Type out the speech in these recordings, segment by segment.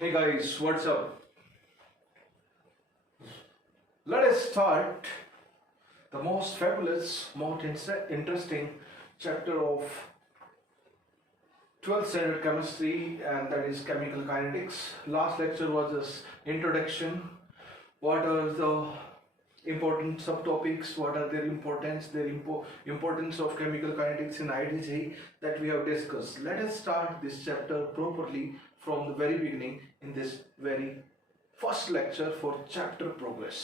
Hey guys, what's up? Let us start the most fabulous, most interesting chapter of 12th standard chemistry, and that is chemical kinetics. Last lecture was just introduction. What are the important subtopics? What are their importance? Their importance of chemical kinetics in IDG that we have discussed. Let us start this chapter properly from the very beginning in this very first lecture for chapter progress.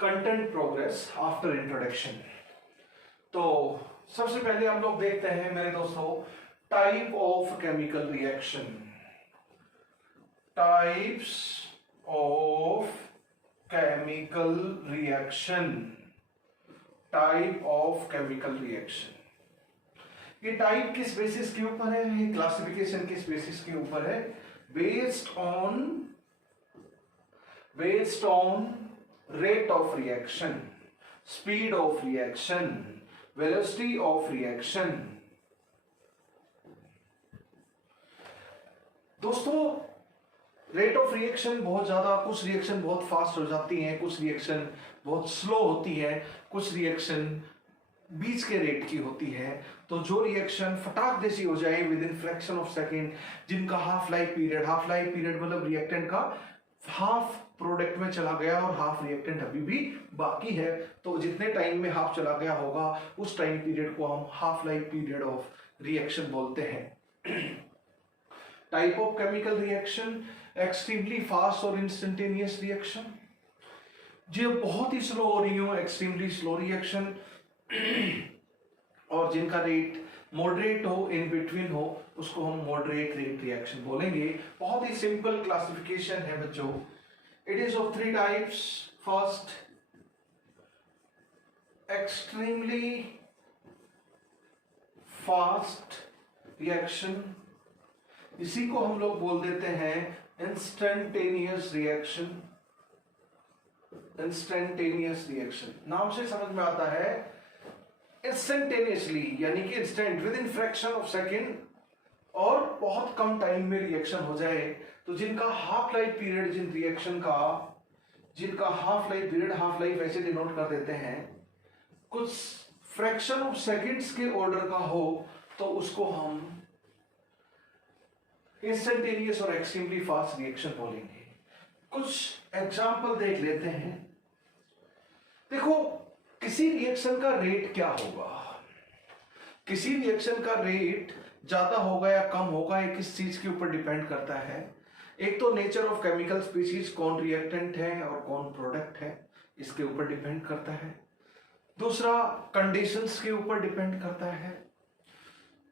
Content progress after introduction. तो सबसे पहले हम लोग देखते हैं मेरे दोस्तों type of chemical reaction. Types of chemical reaction. Type of chemical reaction. ये टाइप किस बेसिस के ऊपर है? ये क्लासिफिकेशन किस बेसिस के ऊपर है? Based on rate of reaction, speed of reaction, velocity of reaction। दोस्तों रेट ऑफ रिएक्शन बहुत ज्यादा, कुछ रिएक्शन बहुत फास्ट हो जाती हैं, कुछ रिएक्शन बहुत स्लो होती है, कुछ रिएक्शन बीच के रेट की होती है। तो जो रिएक्शन फटाक जैसी हो जाए with in fraction of second, जिनका हाफ लाइफ पीरियड मतलब रिएक्टेंट का हाफ प्रोडक्ट में चला गया और हाफ रिएक्टेंट अभी भी बाकी है, तो जितने टाइम में हाफ चला गया होगा उस टाइम पीरियड को हम half life period of reaction बोलते हैं। Type of chemical reaction, extremely fast और इंस्टेंटेनियस रिएक्शन। जो बहुत ही स्लो हो रही हो, एक्सट्रीमली स्लो रिएक्शन, और जिनका रेट मॉडरेट हो, इन बिटवीन हो, उसको हम मॉडरेट रेट रिएक्शन बोलेंगे। बहुत ही सिंपल क्लासिफिकेशन है बच्चों। It is of three types. First, extremely fast reaction, इसी को हम लोग बोल देते हैं इंस्टेंटेनियस रिएक्शन। इंस्टेंटेनियस रिएक्शन नाम से समझ में आता है इंस्टेंटेनियसली, यानी कि instant, with in fraction of second, और बहुत कम टाइम में रिएक्शन हो जाए। तो जिनका हाफ लाइफ पीरियड, जिन रिएक्शन का जिनका हाफ लाइफ ऐसे डिनोट कर देते हैं, कुछ फ्रैक्शन ऑफ सेकंड्स के ऑर्डर का हो, तो उसको हम इंस्टेंटेनियस और एक्सट्रीमली फास्ट रिएक्शन बोलेंगे। कुछ एग्जांपल देख लेते हैं। देखो, किसी रिएक्शन का रेट क्या होगा? किसी रिएक्शन का रेट ज्यादा होगा या कम होगा, ये किस चीज के ऊपर डिपेंड करता है? एक तो नेचर ऑफ केमिकल स्पीशीज, कौन रिएक्टेंट है और कौन प्रोडक्ट है, इसके ऊपर डिपेंड करता है। दूसरा, कंडीशंस के ऊपर डिपेंड करता है।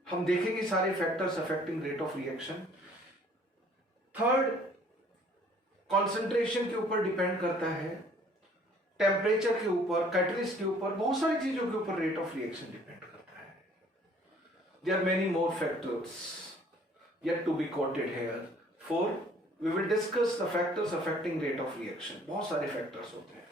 हम देखेंगे सारे factors affecting rate of reaction. Third, concentration के ऊपर डिपेंड करता है, टेम्परेचर के ऊपर, कैटलिस्ट के ऊपर, बहुत सारी चीजों के ऊपर रेट ऑफ रिएक्शन डिपेंड करता है। There are many more factors yet to be quoted here, for we will discuss the factors affecting rate of reaction। बहुत सारे फैक्टर्स होते हैं।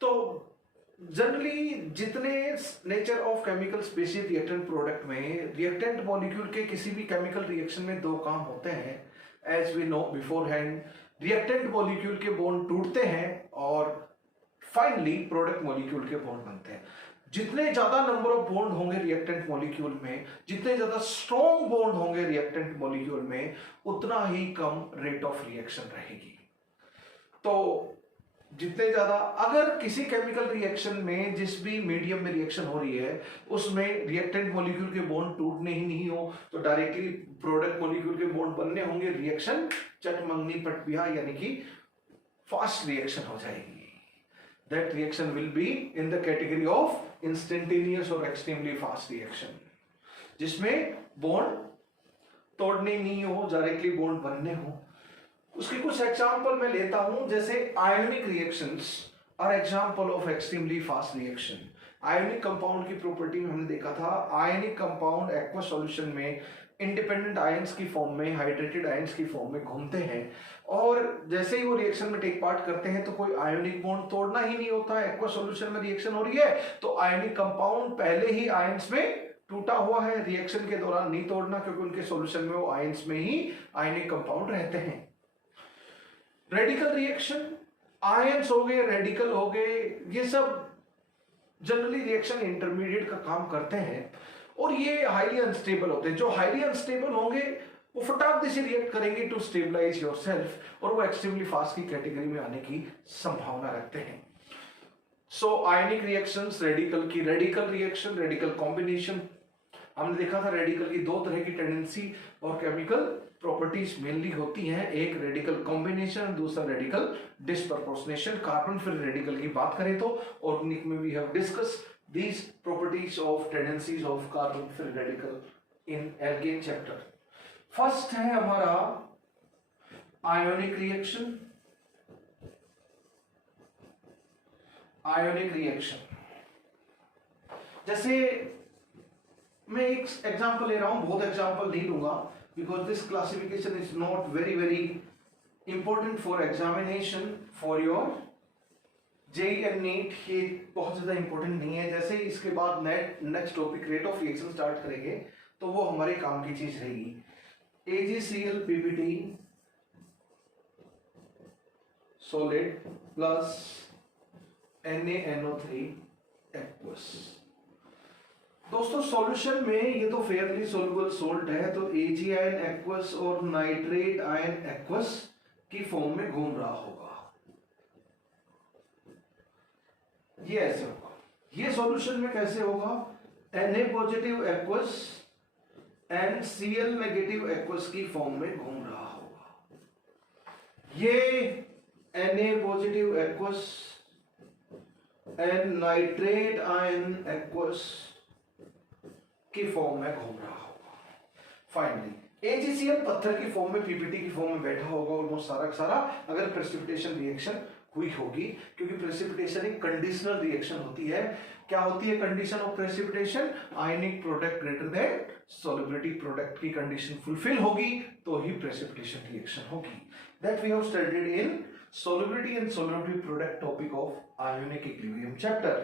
तो जनरली जितने nature of chemical species reactant product में, reactant molecule के किसी भी केमिकल रिएक्शन में दो काम होते हैं। As we know beforehand, reactant molecule के बॉन्ड टूटते हैं और फाइनली प्रोडक्ट मॉलिक्यूल के बॉन्ड बनते हैं। जितने ज्यादा नंबर ऑफ बॉन्ड होंगे रिएक्टेंट मॉलिक्यूल में, जितने ज्यादा स्ट्रॉन्ग बॉन्ड होंगे रिएक्टेंट मॉलिक्यूल में, उतना ही कम रेट ऑफ रिएक्शन रहेगी। तो जितने ज्यादा, अगर किसी केमिकल रिएक्शन में जिस भी मीडियम में रिएक्शन हो रही है उसमें रिएक्टेंट मॉलिक्यूल के बॉन्ड टूटने ही नहीं हो, तो डायरेक्टली प्रोडक्ट मॉलिक्यूल के बॉन्ड बनने होंगे। रिएक्शन चटमंगनी पटबिहा, यानी कि फास्ट रिएक्शन हो जाएगी। That reaction will be in the category of instantaneous और एक्सट्रीमली फास्ट रिएक्शन, जिसमें बॉन्ड तोड़ने नहीं हो, डायरेक्टली बॉन्ड बनने हो। उसके कुछ एग्जाम्पल मैं लेता हूं, जैसे ionic reactions are example of extremely fast reaction. Ionic compound की प्रॉपर्टी में हमने देखा था, आयोनिक कंपाउंड एक्वा सॉल्यूशन में इंडिपेंडेंट आयंस की फॉर्म में, हाइड्रेटेड आयंस की फॉर्म में घूमते हैं, और जैसे ही वो रिएक्शन में टेक पार्ट करते हैं तो कोई आयोनिक बॉन्ड तोड़ना ही नहीं होता है। एक्वा सॉल्यूशन में रिएक्शन हो रही है तो आयोनिक कंपाउंड पहले ही आयंस में टूटा हुआ है, रिएक्शन के दौरान नहीं तोड़ना क्योंकि उनके सॉल्यूशन में वो आयंस में ही आयनिक कंपाउंड रहते हैं। रेडिकल रिएक्शन, आयंस हो गए, रेडिकल हो गए, ये सब जनरली रिएक्शन इंटरमीडिएट का काम करते हैं और ये हाईली अनस्टेबल होते हैं। जो हाईली अनस्टेबल होंगे वो फटाक से रिएक्ट करेंगे टू स्टेबलाइज योरसेल्फ और वो एक्सट्रीमली फास्ट की कैटेगरी में आने की संभावना रखते हैं। सो आयनिक रिएक्शंस, रेडिकल की रेडिकल रिएक्शन, रेडिकल कॉम्बिनेशन, हमने देखा था रेडिकल की दो तरह की टेंडेंसी और केमिकल प्रॉपर्टीज मेनली होती हैं, एक रेडिकल कॉम्बिनेशन, दूसरा रेडिकल डिस्प्रपोर्शनेशन। कार्बन फिर रेडिकल की बात करें तो ऑर्गेनिक में we have discuss these properties of tendencies of carbon free radical in alkane chapter। First है हमारा आयोनिक रिएक्शन। आयोनिक रिएक्शन जैसे मैं एक एग्जांपल ले रहा हूं, बहुत एग्जांपल नहीं लूंगा because this classification is not very very important for examination for your JEE and NEET, ये बहुत ज्यादा इंपॉर्टेंट नहीं है। जैसे इसके बाद next topic rate of reaction start करेंगे तो वो हमारे काम की चीज रहेगी। AgCl PBT solid plus NaNO3 aqueous. दोस्तों सॉल्यूशन में ये तो फेयरली सोल्युबल सोल्ट है, तो Ag आयन एक्वस और नाइट्रेट आयन एक्वस की फॉर्म में घूम रहा होगा। ये ऐसे होगा। ये सॉल्यूशन में कैसे होगा? Na positive aqueous and Cl negative aqueous की फॉर्म में घूम रहा होगा। ये Na positive aqueous and nitrate ion aqueous की फॉर्म में घूम रहा होगा। फाइनली AgCl पत्थर की फॉर्म में, पीपीटी की फॉर्म में बैठा होगा ऑलमोस्ट सारा का सारा, अगर प्रेसिपिटेशन रिएक्शन हुई होगी, क्योंकि प्रेसिपिटेशन एक कंडीशनल रिएक्शन होती है। क्या होती है condition of precipitation? Ionic product greater than solubility product की कंडीशन फुलफिल होगी तो ही प्रेसिपिटेशन रिएक्शन होगी। That we have studied in solubility and solubility product topic of ionic equilibrium chapter.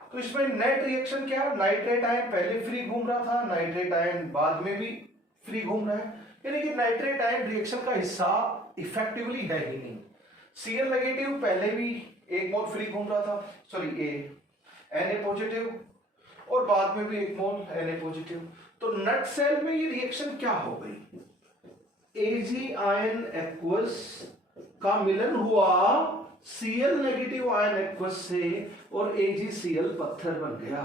तो इसमें नेट रिएक्शन क्या है? नाइट्रेट आयन पहले फ्री घूम रहा था, नाइट्रेट आयन बाद में भी फ्री घूम रहा है, यानी कि नाइट्रेट आयन रिएक्शन का हिस्सा इफेक्टिवली है ही नहीं। Cl नेगेटिव पहले भी एक मोल फ्री घूम रहा था, सॉरी Na पॉजिटिव और बाद में भी एक मोल Na पॉजिटिव। तो नट सेल में ये रिएक्शन क्या हो गई? Ag आयन एक्वस का मिलन हुआ Cl नेगेटिव आयन एक्वस से और AgCl पत्थर बन गया,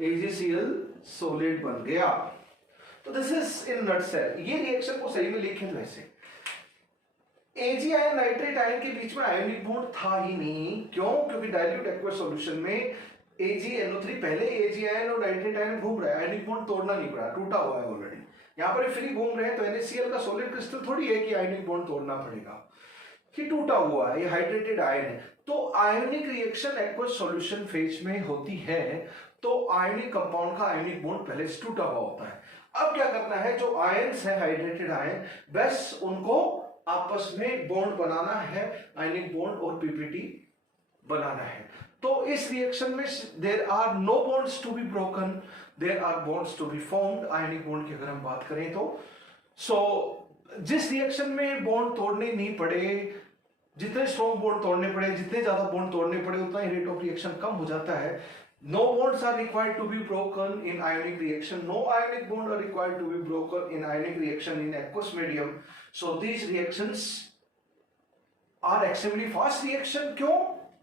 AgCl सॉलिड बन गया। तो this is in nutshell. ये रिएक्शन को सही में लिखे तो ऐसे, Ag आयन नाइट्रेट आयन के बीच में आयोनिक बॉन्ड था ही नहीं। क्यों? क्योंकि डाइल्यूट एक्वस सॉल्यूशन में AgNO3 पहले Ag आयन और नाइट्रेट आयन घूम रहा है, आयोनिक बॉन्ड तोड़ना नहीं पड़ा, टूटा हुआ है ऑलरेडी। यहाँ पर फ्री घूम रहे हैं तो NaCl का सॉलिड क्रिस्टल थोड़ी है कि आयोनिक बॉन्ड तोड़ना पड़ेगा, कि टूटा हुआ है, ये हाइड्रेटेड आयन है। तो ionic reaction aqueous solution phase में होती है तो आयोनिक कंपाउंड का आयोनिक बॉन्ड पहले से टूटा हुआ होता है। अब क्या करना है? जो आयंस है हाइड्रेटेड आयन, बस उनको आपस में बॉन्ड बनाना है, आयनिक बॉन्ड और पीपीटी बनाना है। तो इस रिएक्शन में there are no bonds to be broken, there are bonds to be formed. Ionic bond की अगर हम बात करें तो जिस रिएक्शन में बॉन्ड तोड़ने नहीं पड़े, जितने स्ट्रॉन्ग बॉन्ड तोड़ने पड़े, जितने ज्यादा बॉन्ड तोड़ने पड़े, उतना ही रेट ऑफ रिएक्शन कम हो जाता है। No bonds are required to be broken in ionic reaction. No ionic bond are required to be broken in ionic reaction in aqueous medium. So these reactions are extremely fast reaction. क्यों?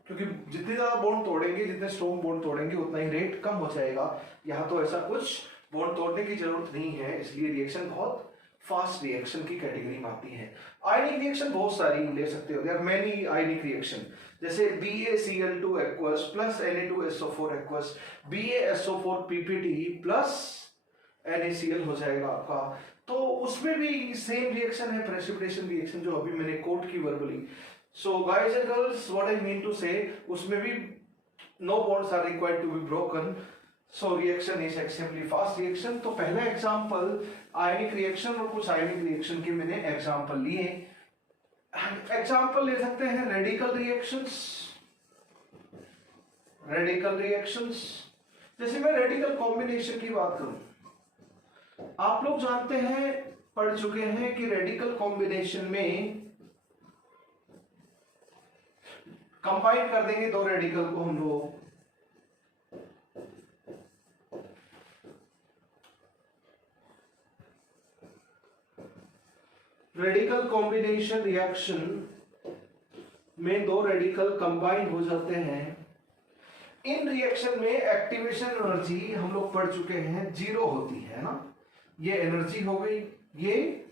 क्योंकि जितने ज्यादा bond तोड़ेंगे, जितने strong bond तोड़ेंगे, उतना ही rate कम हो जाएगा। यहाँ तो ऐसा कुछ बॉन्ड तोड़ने की जरूरत नहीं है, इसलिए रिएक्शन बहुत फास्ट रिएक्शन की कैटेगरी में आती है। आयनिक रिएक्शन बहुत सारी ले सकते हो, there are many ionic reaction, जैसे BaCl2 aqueous plus Na2SO4 aqueous, BaSO4 PPT plus NaCl हो जाएगा आपका। तो उसमें भी सेम रिएक्शन है, प्रेसिपिटेशन रिएक्शन, जो अभी मैंने कोट की verbally. So guys and girls, what I mean to say, उसमें भी no bonds are required to be broken, so reaction is extremely fast reaction. तो पहला एग्जांपल आयनिक रिएक्शन और कुछ आयनिक रिएक्शन के मैंने एग्जांपल लिए। एग्जांपल ले सकते हैं रेडिकल रिएक्शंस, रेडिकल रिएक्शंस। जैसे मैं रेडिकल कॉम्बिनेशन की बात करूं, आप लोग जानते हैं, पढ़ चुके हैं कि रेडिकल कॉम्बिनेशन में कंबाइन कर देंगे दो रेडिकल को हम लोग, रेडिकल कॉम्बिनेशन रिएक्शन में दो रेडिकल कंबाइन हो जाते हैं। इन रिएक्शन में एक्टिवेशन एनर्जी हम लोग पढ़ चुके हैं जीरो होती है ना, ये एनर्जी हो गई, ये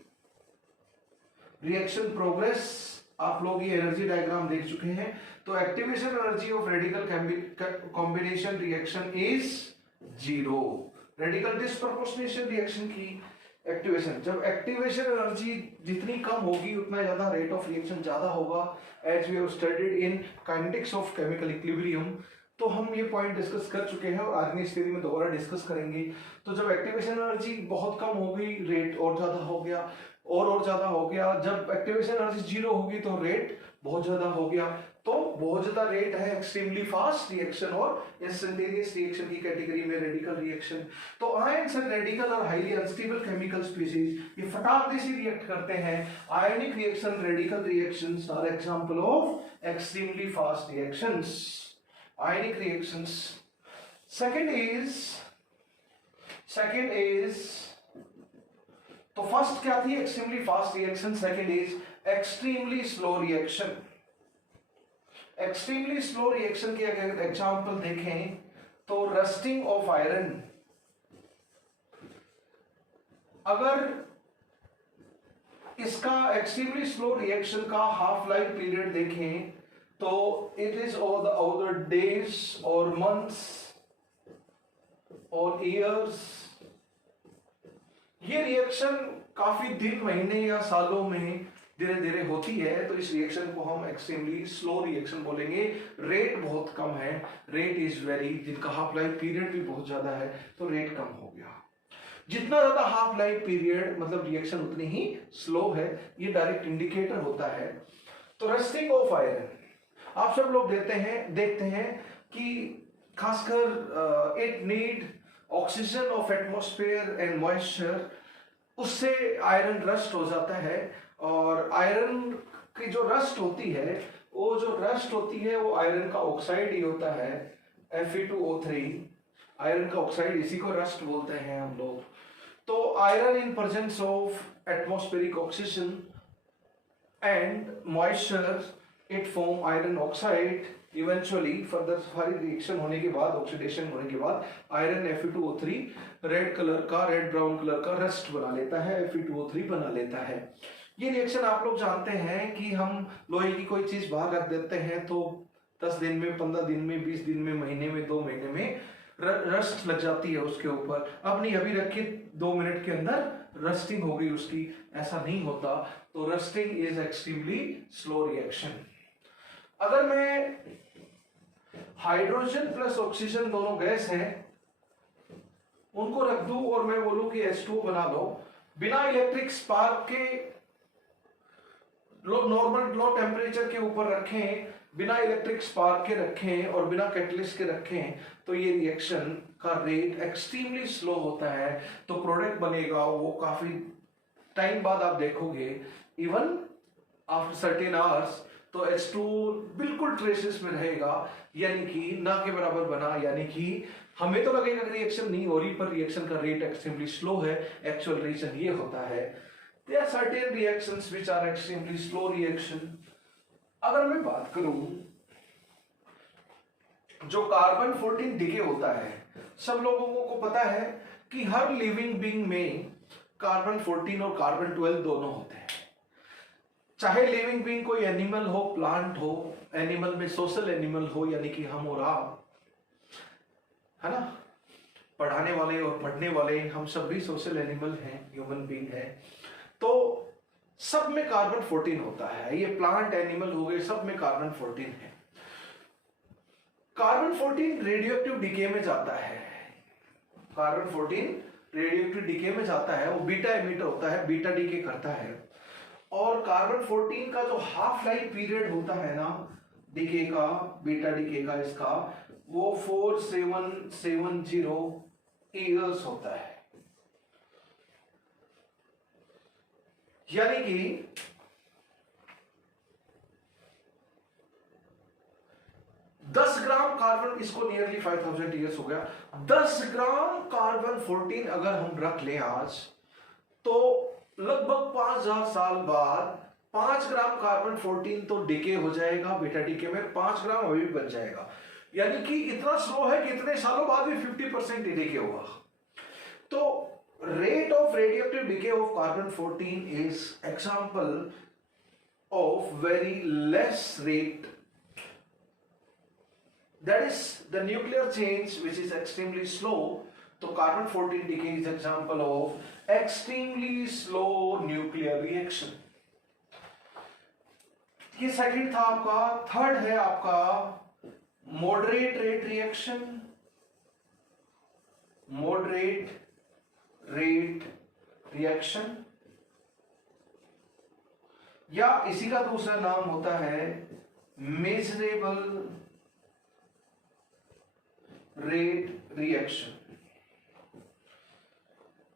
रिएक्शन प्रोग्रेस, आप लोग ये एनर्जी डायग्राम देख चुके हैं। तो activation energy of radical combination reaction is zero. Radical disproportionation reaction की एक्टिवेशन, जब एक्टिवेशन एनर्जी जितनी कम होगी उतना ज्यादा रेट ऑफ रिएक्शन ज्यादा होगा, as we have studied in kinetics of chemical equilibrium. तो हम ये पॉइंट डिस्कस कर चुके हैं और आर्गेनिक थ्योरी में दोबारा डिस्कस करेंगे। तो जब एक्टिवेशन एनर्जी बहुत कम हो गई, रेट और ज्यादा हो गया, और ज्यादा हो गया। जब एक्टिवेशन एनर्जी जीरो होगी तो रेट बहुत ज्यादा हो गया। तो बहुत ज्यादा रेट है एक्सट्रीमली फास्ट रिएक्शन और इंस्टेंटेनियस रिएक्शन की कैटेगरी में रेडिकल रिएक्शन। तो आयंस एंड रेडिकल और हाईली अनस्टेबल केमिकल स्पीशीज, ये फटाक से रिएक्ट करते हैं। Ionic reaction, radical reactions are example of extremely fast reactions, ionic reactions. Second is तो फर्स्ट क्या थी? Extremely fast reaction. Second is extremely slow reaction. Extremely slow reaction के अगर एग्जांपल देखें तो रस्टिंग ऑफ आयरन, अगर इसका एक्सट्रीमली स्लो रिएक्शन का हाफ लाइफ पीरियड देखें तो इट इज ओवर डेज और मंथ्स और ईयर्स। ये रिएक्शन काफी दिन, महीने या सालों में धीरे धीरे होती है, तो इस रिएक्शन को हम एक्सट्रीमली स्लो रिएक्शन बोलेंगे। रेट बहुत कम है, रेट इज वेरी, जिनका हाफ लाइफ पीरियड भी बहुत ज्यादा है तो रेट कम हो गया। जितना ज्यादा हाफ लाइफ पीरियड मतलब रिएक्शन उतनी ही स्लो है, ये डायरेक्ट इंडिकेटर होता है। तो रस्टिंग ऑफ आयरन आप सब लोग देखते हैं कि खासकर it need oxygen of atmosphere and moisture, उससे आयरन रस्ट हो जाता है। और आयरन की जो रस्ट होती है, वो आयरन का ऑक्साइड ही होता है, Fe2O3। आयरन का ऑक्साइड, इसी को रस्ट बोलते हैं हम लोग। तो iron in presence of atmospheric oxygen and moisture, it form iron oxide. Eventually further सारी रिएक्शन होने के बाद, ऑक्सीडेशन होने के बाद, iron Fe2O3 red brown colour का रस्ट बना लेता है, Fe2O3 बना लेता है। ये रिएक्शन आप लोग जानते हैं कि हम लोहे की कोई चीज बाहर रख देते हैं तो 10 दिन में, 15 दिन में, 20 दिन में, महीने में, 2 महीने में रस्ट लग जाती है उसके ऊपर। अब नहीं, अभी रखी 2 मिनट के अंदर रस्टिंग हो गई उसकी, ऐसा नहीं होता। तो rusting is extremely slow reaction. अगर मैं हाइड्रोजन प्लस ऑक्सीजन दोनों गैस हैं, उनको रख दूं और मैं बोलूं कि H2O बना लो, बिना इलेक्ट्रिक स्पार्क के नॉर्मल लो टेम्परेचर के ऊपर रखें, बिना इलेक्ट्रिक स्पार्क के रखें और बिना कैटलिस्ट के रखें, तो ये रिएक्शन का रेट एक्सट्रीमली स्लो होता है। तो प्रोडक्ट बनेगा वो काफी टाइम बाद आप देखोगे, इवन आफ्टर सर्टेन आवर्स, तो H2O बिल्कुल ट्रेसेस में रहेगा, यानी कि ना के बराबर बना। यानी कि हमें तो लगेगा कि रिएक्शन नहीं हो रही, पर रिएक्शन का रेट एक्सट्रीमली स्लो है। एक्चुअल रीजन ये होता है। There are certain reactions which are extremely slow reaction. अगर मैं बात करूं, जो कार्बन 14 डिके होता है, सब लोगों को पता है कि हर लिविंग बीइंग में कार्बन 14 और कार्बन 12 दोनों होते हैं। चाहे लिविंग बीइंग कोई एनिमल हो, प्लांट हो, एनिमल में सोशल एनिमल हो, यानी कि हम और आप, है ना, पढ़ाने वाले और पढ़ने वाले, हम सब भी सोशल एनिमल हैं, ह्यूमन बीइंग है। तो सब में कार्बन 14 होता है। ये प्लांट, एनिमल हो गए, सब में कार्बन 14 है। कार्बन 14 रेडियोएक्टिव डिके में जाता है। कार्बन 14 रेडियोएक्टिव डिके में जाता है, वो बीटा एमिटर होता है, बीटा डिके करता है। और कार्बन 14 का जो हाफ लाइफ पीरियड होता है ना, डिके का, बीटा डिके का, इसका, वो 4770 ईयर्स होता है। यानी कि 10 ग्राम कार्बन, इसको नियरली 5000 ईयर्स हो गया। 10 ग्राम कार्बन 14 अगर हम रख लें आज, तो लगभग 5000 साल बाद 5 ग्राम कार्बन 14 तो डिके हो जाएगा, बीटा डिके में 5 ग्राम अभी भी बच जाएगा। यानी कि इतना स्लो है कि इतने सालों बाद भी 50% डिके होगा। तो rate of radioactive decay of carbon 14 is example of very less rate, that is the nuclear change which is extremely slow. So carbon 14 decay is example of extremely slow nuclear reaction. ये second था आपका। Third है आपका moderate rate reaction. Moderate rate reaction, या इसी का दूसरा नाम होता है मेजरेबल रेट रिएक्शन।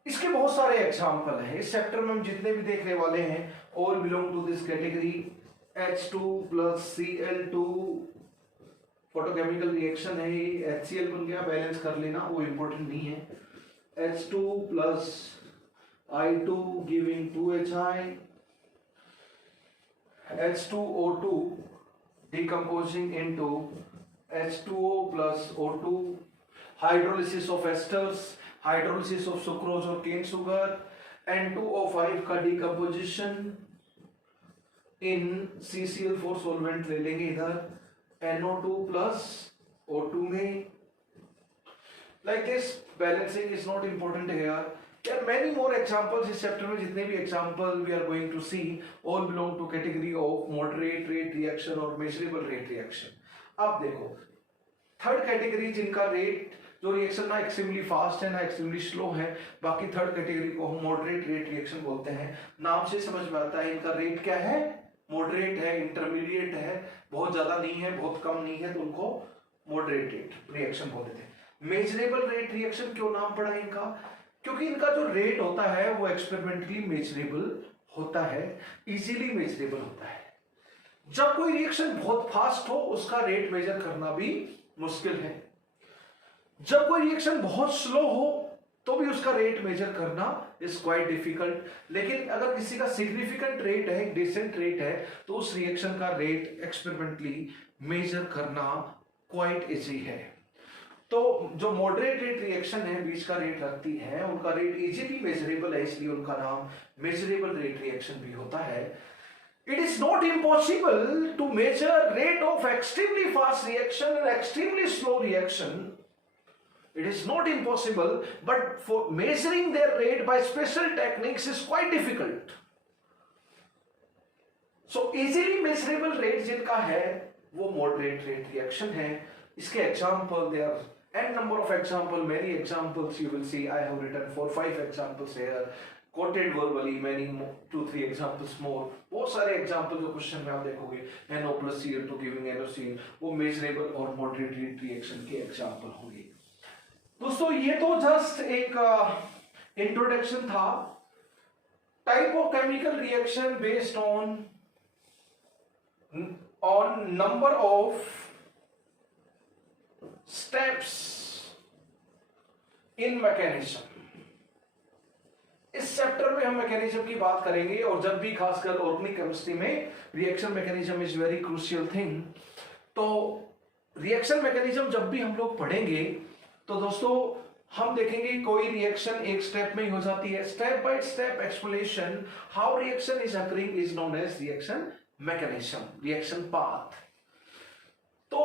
इसके बहुत सारे एग्जाम्पल हैं। इस चैप्टर में हम जितने भी देखने वाले हैं all belong to this category. H2 plus Cl2 photochemical reaction है, HCl बन गया, बैलेंस कर लेना, वो इंपॉर्टेंट नहीं है। H2 plus I2 giving 2HI, H2O2 decomposing into H2O plus O2, hydrolysis of esters, hydrolysis of sucrose और cane sugar, N2O5 का decomposition in CCl4 solvent ले लेंगे इधर, NO2 plus O2 में। Like this, balancing is not important here. There are many more examples इस chapter में। जितने भी example we are going to see all belong to category of moderate rate reaction और measurable rate reaction। अब देखो third category जिनका rate जो reaction ना एक्सट्रीमली फास्ट है ना एक्सट्रीमली स्लो है, बाकी थर्ड कैटेगरी को हम मॉडरेट रेट रिएक्शन बोलते हैं। नाम से समझ में आता है इनका रेट क्या है, मॉडरेट है, इंटरमीडिएट है, बहुत ज्यादा नहीं है बहुत कम नहीं है, तो उनको मॉडरेट रेट रिएक्शन बोलते थे। मेजरेबल रेट रिएक्शन क्यों नाम पड़ा इनका, क्योंकि इनका जो रेट होता है वो एक्सपेरिमेंटली मेजरेबल होता है, इजीली मेजरेबल होता है। जब कोई रिएक्शन बहुत फास्ट हो उसका रेट मेजर करना भी मुश्किल है, जब कोई रिएक्शन बहुत स्लो हो तो भी उसका रेट मेजर करना इज क्वाइट डिफिकल्ट। लेकिन अगर किसी का सिग्निफिकेंट रेट है, डिसेंट रेट है, तो उस रिएक्शन का रेट एक्सपेरिमेंटली मेजर करना क्वाइट इजी है। तो जो मॉडरेट रेट रिएक्शन है बीच का रेट रखती है, उनका रेट इजीली मेजरेबल है, इसलिए उनका नाम मेजरेबल रेट रिएक्शन भी होता है। It is not impossible to measure rate of extremely fast reaction and extremely slow reaction. It is not impossible, but for measuring their rate by special techniques is quite difficult. So easily measurable rate जिनका है वो moderate rate reaction है। इसके example there are n number of example, many examples you will see. I have written 4-5 examples here. Quoted verbally many 2-3 examples more. बहुत सारे example जो question में आप देखोगे NO plus Cl2 giving NOCl, वो measurable और moderate rate reaction के example होंगे। दोस्तों ये तो जस्ट एक इंट्रोडक्शन था। Type of chemical reaction based on number of steps in mechanism. इस चैप्टर में हम मैकेनिज्म की बात करेंगे, और जब भी खासकर ऑर्गेनिक केमिस्ट्री में reaction mechanism is very crucial thing. तो रिएक्शन मैकेनिज्म जब भी हम लोग पढ़ेंगे तो दोस्तों हम देखेंगे कोई रिएक्शन एक स्टेप में ही हो जाती है। Step by step explanation how reaction is occurring is known as reaction mechanism, reaction path. तो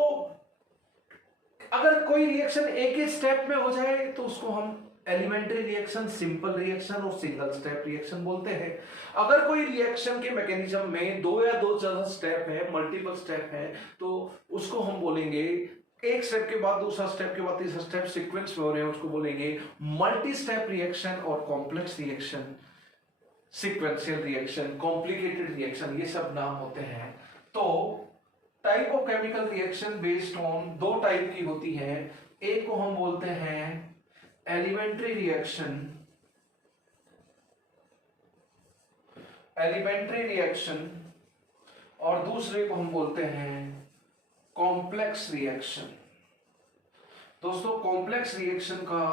अगर कोई रिएक्शन एक ही स्टेप में हो जाए तो उसको हम एलिमेंट्री रिएक्शन, सिंपल रिएक्शन और सिंगल स्टेप रिएक्शन बोलते हैं। अगर कोई रिएक्शन के मैकेनिज्म में दो या दो ज्यादा स्टेप है, मल्टीपल स्टेप है, तो उसको हम बोलेंगे एक स्टेप के बाद दूसरा स्टेप के बाद तीसरा स्टेप सीक्वेंस में हो रहे हैं, उसको बोलेंगे मल्टी स्टेप रिएक्शन और complex reaction, sequential reaction, complicated reaction, ये सब नाम होते हैं। तो type of chemical reaction based on दो टाइप की होती है, एक को हम बोलते हैं एलिमेंट्री रिएक्शन और दूसरे को हम बोलते हैं कॉम्प्लेक्स रिएक्शन। दोस्तों कॉम्प्लेक्स रिएक्शन का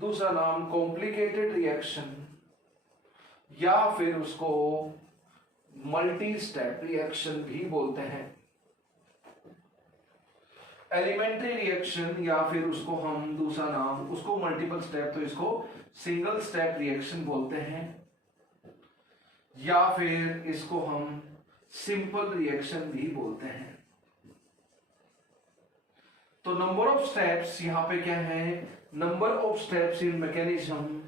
दूसरा नाम कॉम्प्लिकेटेड रिएक्शन या फिर उसको मल्टी स्टेप रिएक्शन भी बोलते हैं। एलिमेंट्री रिएक्शन या फिर उसको हम दूसरा नाम उसको मल्टीपल स्टेप तो इसको सिंगल स्टेप रिएक्शन बोलते हैं, या फिर इसको हम सिंपल रिएक्शन भी बोलते हैं। तो नंबर ऑफ स्टेप्स यहां पे क्या है, number of steps in mechanism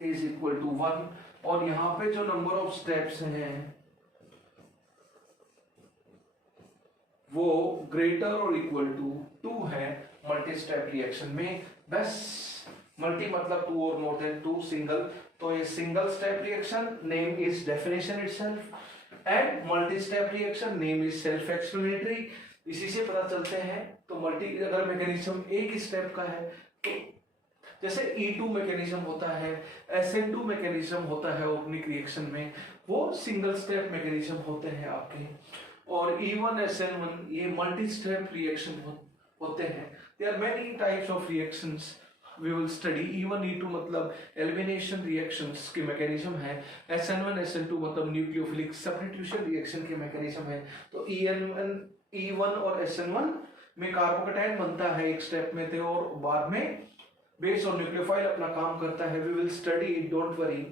is equal to 1, और यहां पे जो नंबर ऑफ स्टेप्स हैं वो ग्रेटर और इक्वल टू 2 है मल्टी स्टेप रिएक्शन में। बस मल्टी मतलब 2 और मोर देन 2, सिंगल तो ये single step reaction, name is definition itself, and multi step reaction name is self explanatory. इसी से पता चलते हैं। तो मल्टी अगर मैकेनिज्म एक ही स्टेप का है तो जैसे E2 मैकेनिज्म होता है, SN2 मैकेनिज्म होता है ऑर्गेनिक रिएक्शन में, वो सिंगल स्टेप मैकेनिज्म होते हैं आपके। और E1 SN1 ये मल्टी स्टेप रिएक्शन होते हैं। There are many types of reactions we will study. E1 E2 मतलब एलिमिनेशन रिएक्शंस के मैकेनिज्म है, SN1 SN2 मतलब न्यूक्लियोफिलिक सब्स्टिट्यूशन रिएक्शन के मैकेनिज्म है। तो E1 और SN1 में कार्बोकेटायन बनता है एक स्टेप में थे और बाद में बेस और न्यूक्लियोफाइल अपना काम करता है। We will study it, don't worry.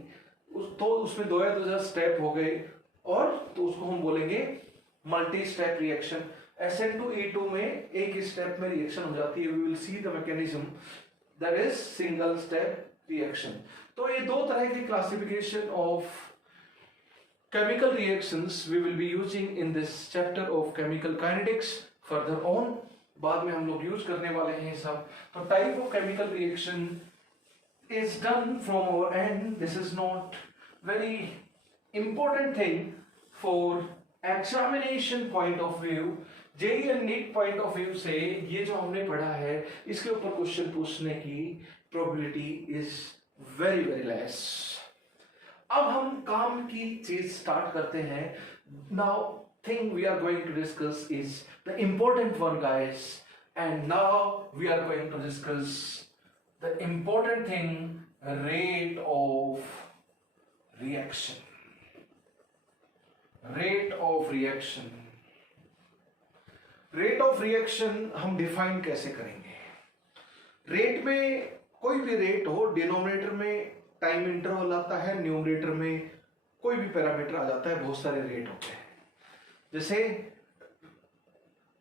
तो उसमें दो या दो स्टेप हो गए और तो उसको हम बोलेंगे multi step reaction. SN2 E2 में एक ही स्टेप में रिएक्शन हो जाती है। We will see the mechanism that is single step reaction. तो ये दो तरह की classification of chemical reactions we will be using in this chapter of chemical kinetics further on। बाद में हम लोग यूज करने वाले हैं सब। तो type of chemical reaction is done from our end. This is not very important thing for examination point of view. JEE and NEET point of view से ये जो हमने पढ़ा है इसके ऊपर क्वेश्चन पूछने की probability is very very less. अब हम काम की चीज स्टार्ट करते हैं। Now thing we are going to discuss is the important one, guys, and now we are going to discuss the important thing, rate of reaction। rate of reaction हम define कैसे करेंगे? रेट में कोई भी rate हो, denominator में time interval आता है, न्यूमरेटर में कोई भी पैरामीटर आ जाता है, बहुत सारे रेट होते हैं। जैसे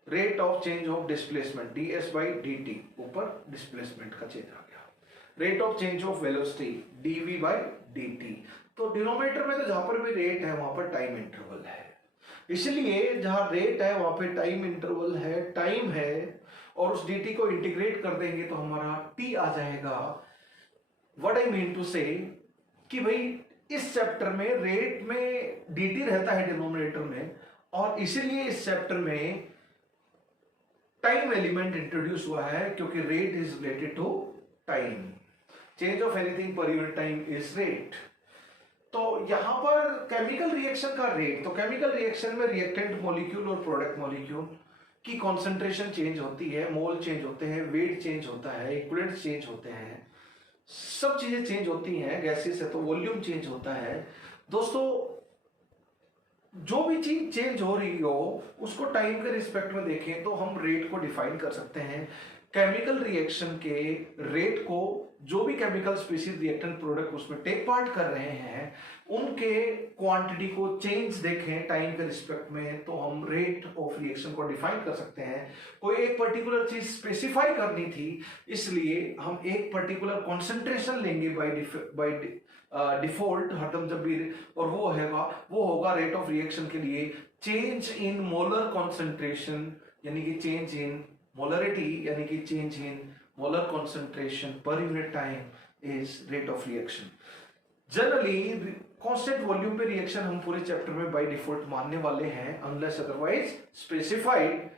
rate of change of displacement ds by dt, ऊपर डिस्प्लेसमेंट का चेंज आ गया। Rate of change of velocity dv by dt। तो डिनोमिनेटर में तो जहां पर भी रेट है वहां पर टाइम इंटरवल है, इसलिए जहां रेट है वहां पे टाइम इंटरवल है, टाइम है, और उस dt को इंटीग्रेट कर देंगे तो हमारा t आ जाएगा। व्हाट आई मीन टू से कि भाई इस चैप्टर में रेट में dt रहता है डिनोमिनेटर में, और इसीलिए इस चैप्टर में टाइम एलिमेंट इंट्रोड्यूस हुआ है, क्योंकि rate is related to time. Change of anything per unit time is rate. तो यहां पर केमिकल रिएक्शन का रेट, तो केमिकल रिएक्शन में रिएक्टेंट मॉलिक्यूल और प्रोडक्ट मॉलिक्यूल की कॉन्सेंट्रेशन चेंज होती है, मोल चेंज होते हैं, वेट चेंज होता है, इक्विवेलेंट चेंज होते हैं, सब चीजें चेंज होती हैं। गैसेस है तो वॉल्यूम चेंज होता है। दोस्तों जो भी चीज चेंज हो रही हो उसको टाइम के रिस्पेक्ट में देखें तो हम रेट को डिफाइन कर सकते हैं। केमिकल रिएक्शन के रेट को जो भी केमिकल स्पीशीज रिएक्टेंट प्रोडक्ट उसमें टेक पार्ट कर रहे हैं उनके क्वांटिटी को चेंज देखें टाइम के रिस्पेक्ट में, तो हम रेट ऑफ रिएक्शन को डिफाइन कर सकते हैं। कोई एक पर्टिकुलर चीज स्पेसिफाई करनी थी, इसलिए हम एक पर्टिकुलर कॉन्सेंट्रेशन लेंगे बाय डिफॉल्ट हरदम जब भी, और वो होगा रेट ऑफ रिएक्शन के लिए चेंज इन मोलर कॉन्सेंट्रेशन, यानी कि चेंज इन मोलरिटी, यानी कि change in molar concentration per unit time is rate of reaction. Generally constant volume पे रिएक्शन हम पूरे चैप्टर में बाय डिफॉल्ट मानने वाले हैं अनलेस अदरवाइज स्पेसिफाइड।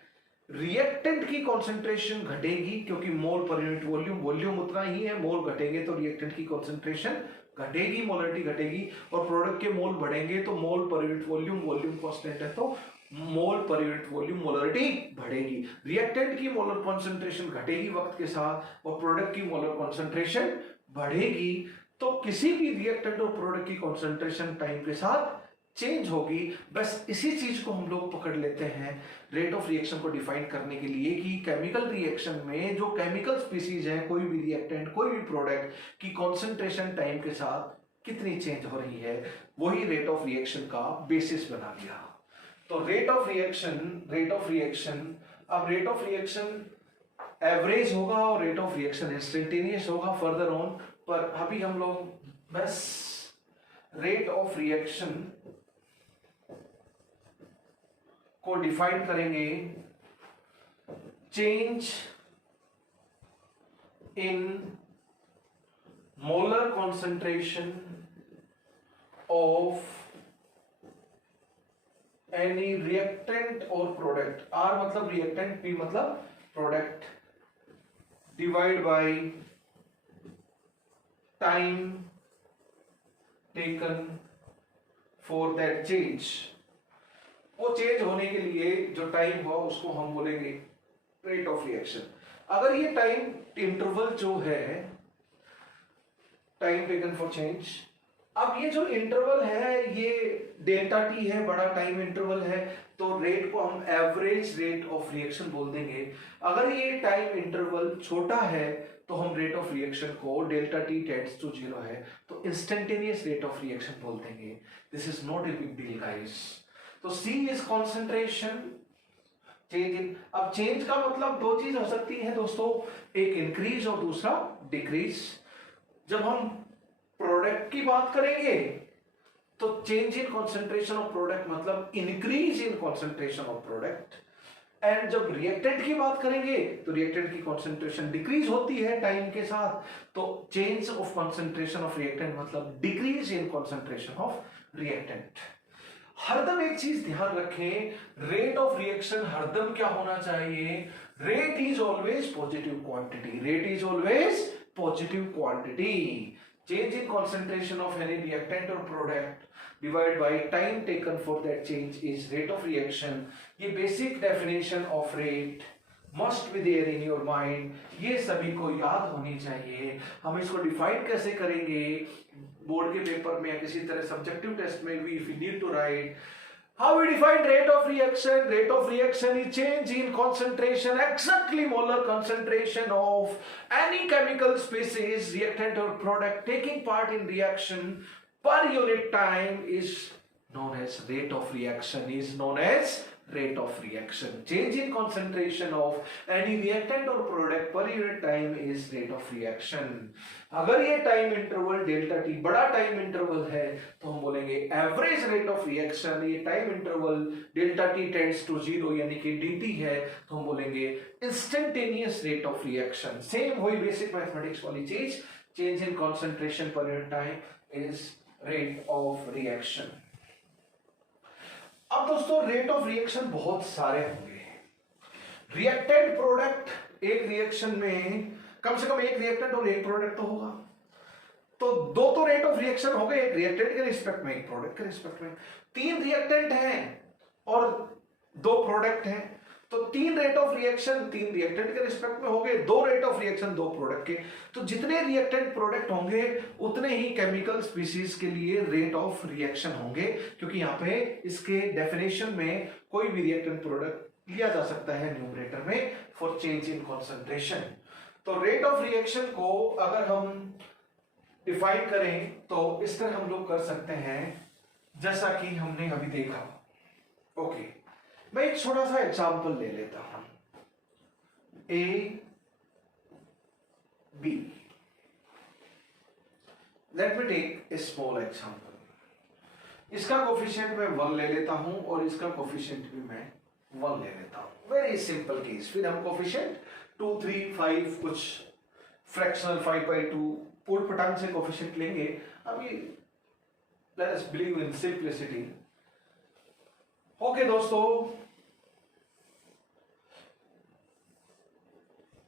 रिएक्टेंट की कॉन्सेंट्रेशन घटेगी क्योंकि मोल पर यूनिट वॉल्यूम, वॉल्यूम उतना ही है, मोल घटेंगे तो रिएक्टेंट की कॉन्सेंट्रेशन घटेगी, मोलरिटी घटेगी, और प्रोडक्ट के मोल बढ़ेंगे तो मोल per unit volume, volume constant है तो मोल पर यूनिट वॉल्यूम, मोलरिटी बढ़ेगी। रिएक्टेंट की मोलर कॉन्सेंट्रेशन घटेगी वक्त के साथ और प्रोडक्ट की मोलर कॉन्सेंट्रेशन बढ़ेगी, तो किसी भी रिएक्टेंट और प्रोडक्ट की कॉन्सेंट्रेशन टाइम के साथ चेंज होगी। बस इसी चीज को हम लोग पकड़ लेते हैं रेट ऑफ रिएक्शन को डिफाइन करने के लिए कि केमिकल रिएक्शन में जो केमिकल स्पीसीज है, कोई भी रिएक्टेंट, कोई भी प्रोडक्ट की कॉन्सेंट्रेशन टाइम के साथ कितनी चेंज हो रही है, वही रेट ऑफ रिएक्शन का बेसिस बना दिया। तो रेट ऑफ रिएक्शन, अब रेट ऑफ रिएक्शन एवरेज होगा और रेट ऑफ रिएक्शन इंस्टेंटेनियस होगा फर्दर ऑन, पर अभी हम लोग बस रेट ऑफ रिएक्शन को डिफाइन करेंगे change in molar concentration of any reactant और प्रोडक्ट। आर मतलब रिएक्टेंट, पी मतलब product, divide by time taken for that change. वो चेंज होने के लिए जो टाइम हुआ उसको हम बोलेंगे रेट ऑफ रिएक्शन। अगर ये टाइम इंटरवल जो है, टाइम टेकन फॉर चेंज, अब ये जो इंटरवल है ये डेल्टा टी है, बड़ा टाइम इंटरवल है, तो रेट को हम एवरेज रेट ऑफ रिएक्शन बोल देंगे। अगर ये टाइम इंटरवल छोटा है तो हम रेट ऑफ रिएक्शन को डेल्टा टी टेंड्स टू 0 है तो इंस्टेंटेनियस रेट ऑफ रिएक्शन बोल देंगे। This is not a big deal guys. तो C इज कॉन्सेंट्रेशन, चेंज इन। अब चेंज का मतलब दो चीज हो सकती है दोस्तों, एक इंक्रीज और दूसरा डिक्रीज। जब हम प्रोडक्ट की बात करेंगे तो change in concentration of product मतलब increase in concentration of product, and जब रिएक्टेंट की बात करेंगे तो रिएक्टेंट की कॉन्सेंट्रेशन डिक्रीज होती है टाइम के साथ, तो change of concentration of reactant मतलब decrease in concentration of reactant. हरदम एक चीज ध्यान रखें, रेट ऑफ रिएक्शन हरदम क्या होना चाहिए, rate is always positive quantity, rate is always positive quantity. Change in concentration of any reactant और product divide by time taken for that change is rate of reaction. ये basic definition of rate must be there in your mind, ये सभी को याद होनी चाहिए। हम इसको डिफाइन कैसे करेंगे बोर्ड के पेपर में या किसी तरह सब्जेक्टिव टेस्ट में भी, if you need to write how we define rate of reaction. Rate of reaction is change in concentration, exactly molar concentration of any chemical species, reactant or product taking part in reaction per unit time is known as rate of reaction, is known as rate of reaction. Change in concentration of any reactant or product per unit time is rate of reaction. अगर ये time interval delta t बड़ा time interval है तो हम बोलेंगे average rate of reaction. ये time interval delta t tends to 0 यानी कि dt है तो हम बोलेंगे instantaneous rate of reaction. Same वही बेसिक मैथमेटिक्स वाली चीज, change in concentration per unit time is rate of reaction. अब दोस्तों रेट ऑफ रिएक्शन बहुत सारे होंगे। रिएक्टेंट प्रोडक्ट, एक रिएक्शन में कम से कम एक रिएक्टेंट और एक प्रोडक्ट तो होगा, तो दो तो रेट ऑफ रिएक्शन हो गए, एक रिएक्टेंट के रिस्पेक्ट में एक प्रोडक्ट के रिस्पेक्ट में। तीन रिएक्टेंट हैं और दो प्रोडक्ट हैं तो तीन रेट ऑफ रिएक्शन, तीन रिएक्टेंट के रिस्पेक्ट में हो गए, दो रेट ऑफ रिएक्शन दो प्रोडक्ट के। तो जितने रिएक्टेंट प्रोडक्ट होंगे उतने ही केमिकल स्पीसीज के लिए रेट ऑफ रिएक्शन होंगे, क्योंकि यहाँ पे इसके डेफिनेशन में कोई भी रिएक्टेंट प्रोडक्ट लिया जा सकता है न्यूमरेटर में फॉर चेंज इन कॉन्सेंट्रेशन। तो रेट ऑफ रिएक्शन को अगर हम डिफाइन करें तो इस तरह हम लोग कर सकते हैं जैसा कि हमने अभी देखा। ओके, मैं एक छोटा सा एग्जांपल ले लेता हूं, A B. Let me take a small example. इसका कोफिशिएंट मैं 1 ले लेता हूं और इसका कोफिशिएंट भी मैं 1 ले लेता हूं। Very simple case. फिर हम कोफिशिएंट 2, 3, 5 कुछ फ्रैक्शनल 5/2 पूर्ण पटांग से कोफिशिएंट लेंगे। अभी let us believe in simplicity. Okay दोस्तों,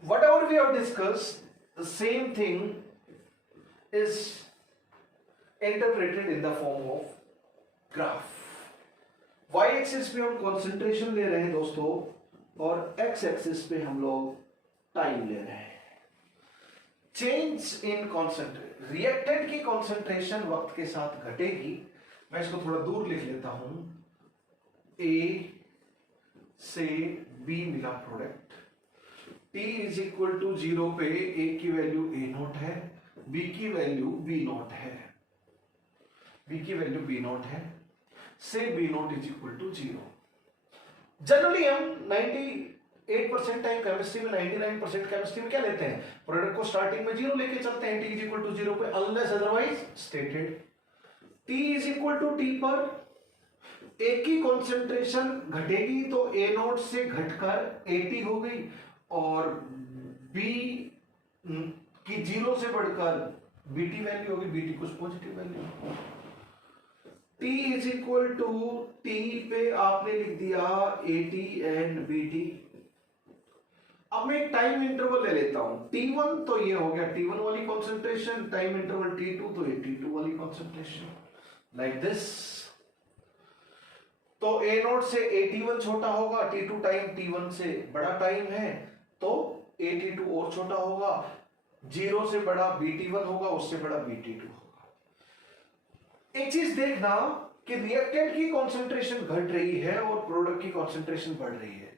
whatever we have discussed, the same thing is interpreted in the form of graph। y axis पे हम कंसंट्रेशन ले रहे हैं दोस्तों, और x एक्सिस पे हम लोग टाइम ले रहे हैं। चेंज इन कॉन्सेंट्रेशन, रिएक्टेंट की कॉन्सेंट्रेशन वक्त के साथ घटेगी। मैं इसको थोड़ा दूर लिख लेता हूं। ए से बी मिला product, T is equal to 0 पे A की वैल्यू A नॉट है, B की वैल्यू B नॉट है, B की वैल्यू B नॉट है, say B naught is equal to 0। Generally हम 98% टाइम केमिस्ट्री में, 99% केमिस्ट्री में क्या लेते हैं, प्रोडक्ट को स्टार्टिंग में 0 लेके चलते हैं, T इज इक्वल टू 0 पे, unless otherwise stated. T is equal to T पर A की कॉन्सेंट्रेशन घटेगी तो A नॉट से घटकर AT हो गई, और B की 0 से बढ़कर BT वैल्यू होगी, BT कुछ positive value. T is equal to T पे आपने लिख दिया AT एंड BT। अब मैं एक टाइम इंटरवल ले लेता हूं, T1 तो ये हो गया T1 वाली कॉन्सेंट्रेशन, टाइम इंटरवल T2 तो ये T2 वाली कॉन्सेंट्रेशन, लाइक दिस। तो A नोट से AT1 छोटा होगा, T2 टाइम T1 से बड़ा टाइम है, तो AT2 और छोटा होगा, 0 से बड़ा BT1 होगा, उससे बड़ा BT2 होगा। एक चीज देखना कि रिएक्टेंट की कॉन्सेंट्रेशन घट रही है और प्रोडक्ट की कॉन्सेंट्रेशन बढ़ रही है।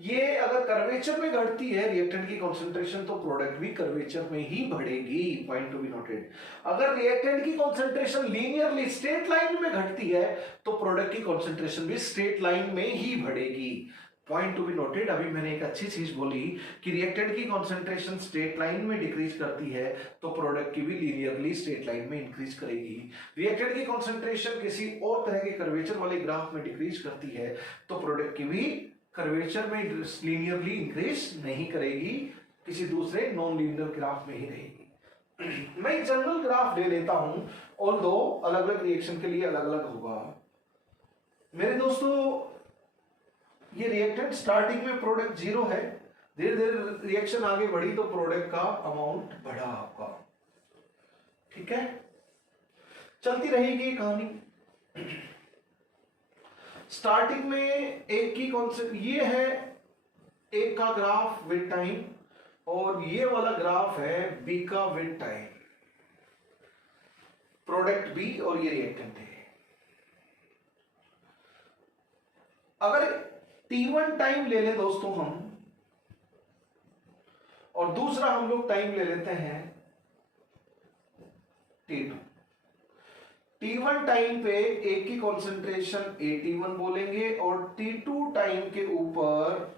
ये अगर कर्वेचर में घटती है रिएक्टेंट की कॉन्सेंट्रेशन, तो प्रोडक्ट भी कर्वेचर में ही बढ़ेगी, पॉइंट टू बी नोटेड। अगर रिएक्टेंट की कॉन्सेंट्रेशन लीनियरली स्ट्रेट लाइन में घटती है, तो प्रोडक्ट की कॉन्सेंट्रेशन भी स्ट्रेट लाइन में ही बढ़ेगी, पॉइंट टू बी नोटेड। अभी मैंने एक अच्छी चीज बोली कि रिएक्टेंट की कॉन्सेंट्रेशन स्ट्रेट लाइन में डिक्रीज करती है, तो प्रोडक्ट की भी लीनियरली स्ट्रेट लाइन में इंक्रीज करेगी। रिएक्टेंट की कॉन्सेंट्रेशन किसी और तरह के कर्वेचर वाले ग्राफ में डिक्रीज करती है, तो प्रोडक्ट की भी कर्वेचर में लीनियरली इंक्रीज नहीं करेगी, किसी दूसरे नॉन लीनियर ग्राफ में ही रहेगी। मैं एक जनरल ग्राफ ले लेता हूं, ऑल्दो अलग अलग रिएक्शन के लिए अलग अलग होगा। मेरे दोस्तों, ये रिएक्टेंट स्टार्टिंग में प्रोडक्ट 0 है, धीरे धीरे रिएक्शन आगे बढ़ी तो प्रोडक्ट का अमाउंट बढ़ा आपका, ठीक है, चलती रहेगी कहानी। स्टार्टिंग में एक की कॉन्सेप्ट ये है, एक का ग्राफ विद टाइम, और ये वाला ग्राफ है बी का विद टाइम, प्रोडक्ट बी और ये रिएक्टेंट है। अगर T1 टाइम ले लें दोस्तों हम, और दूसरा हम लोग टाइम ले लेते हैं T2। T1 टाइम पे एक की कॉन्सेंट्रेशन AT1 बोलेंगे, और T2 टाइम के ऊपर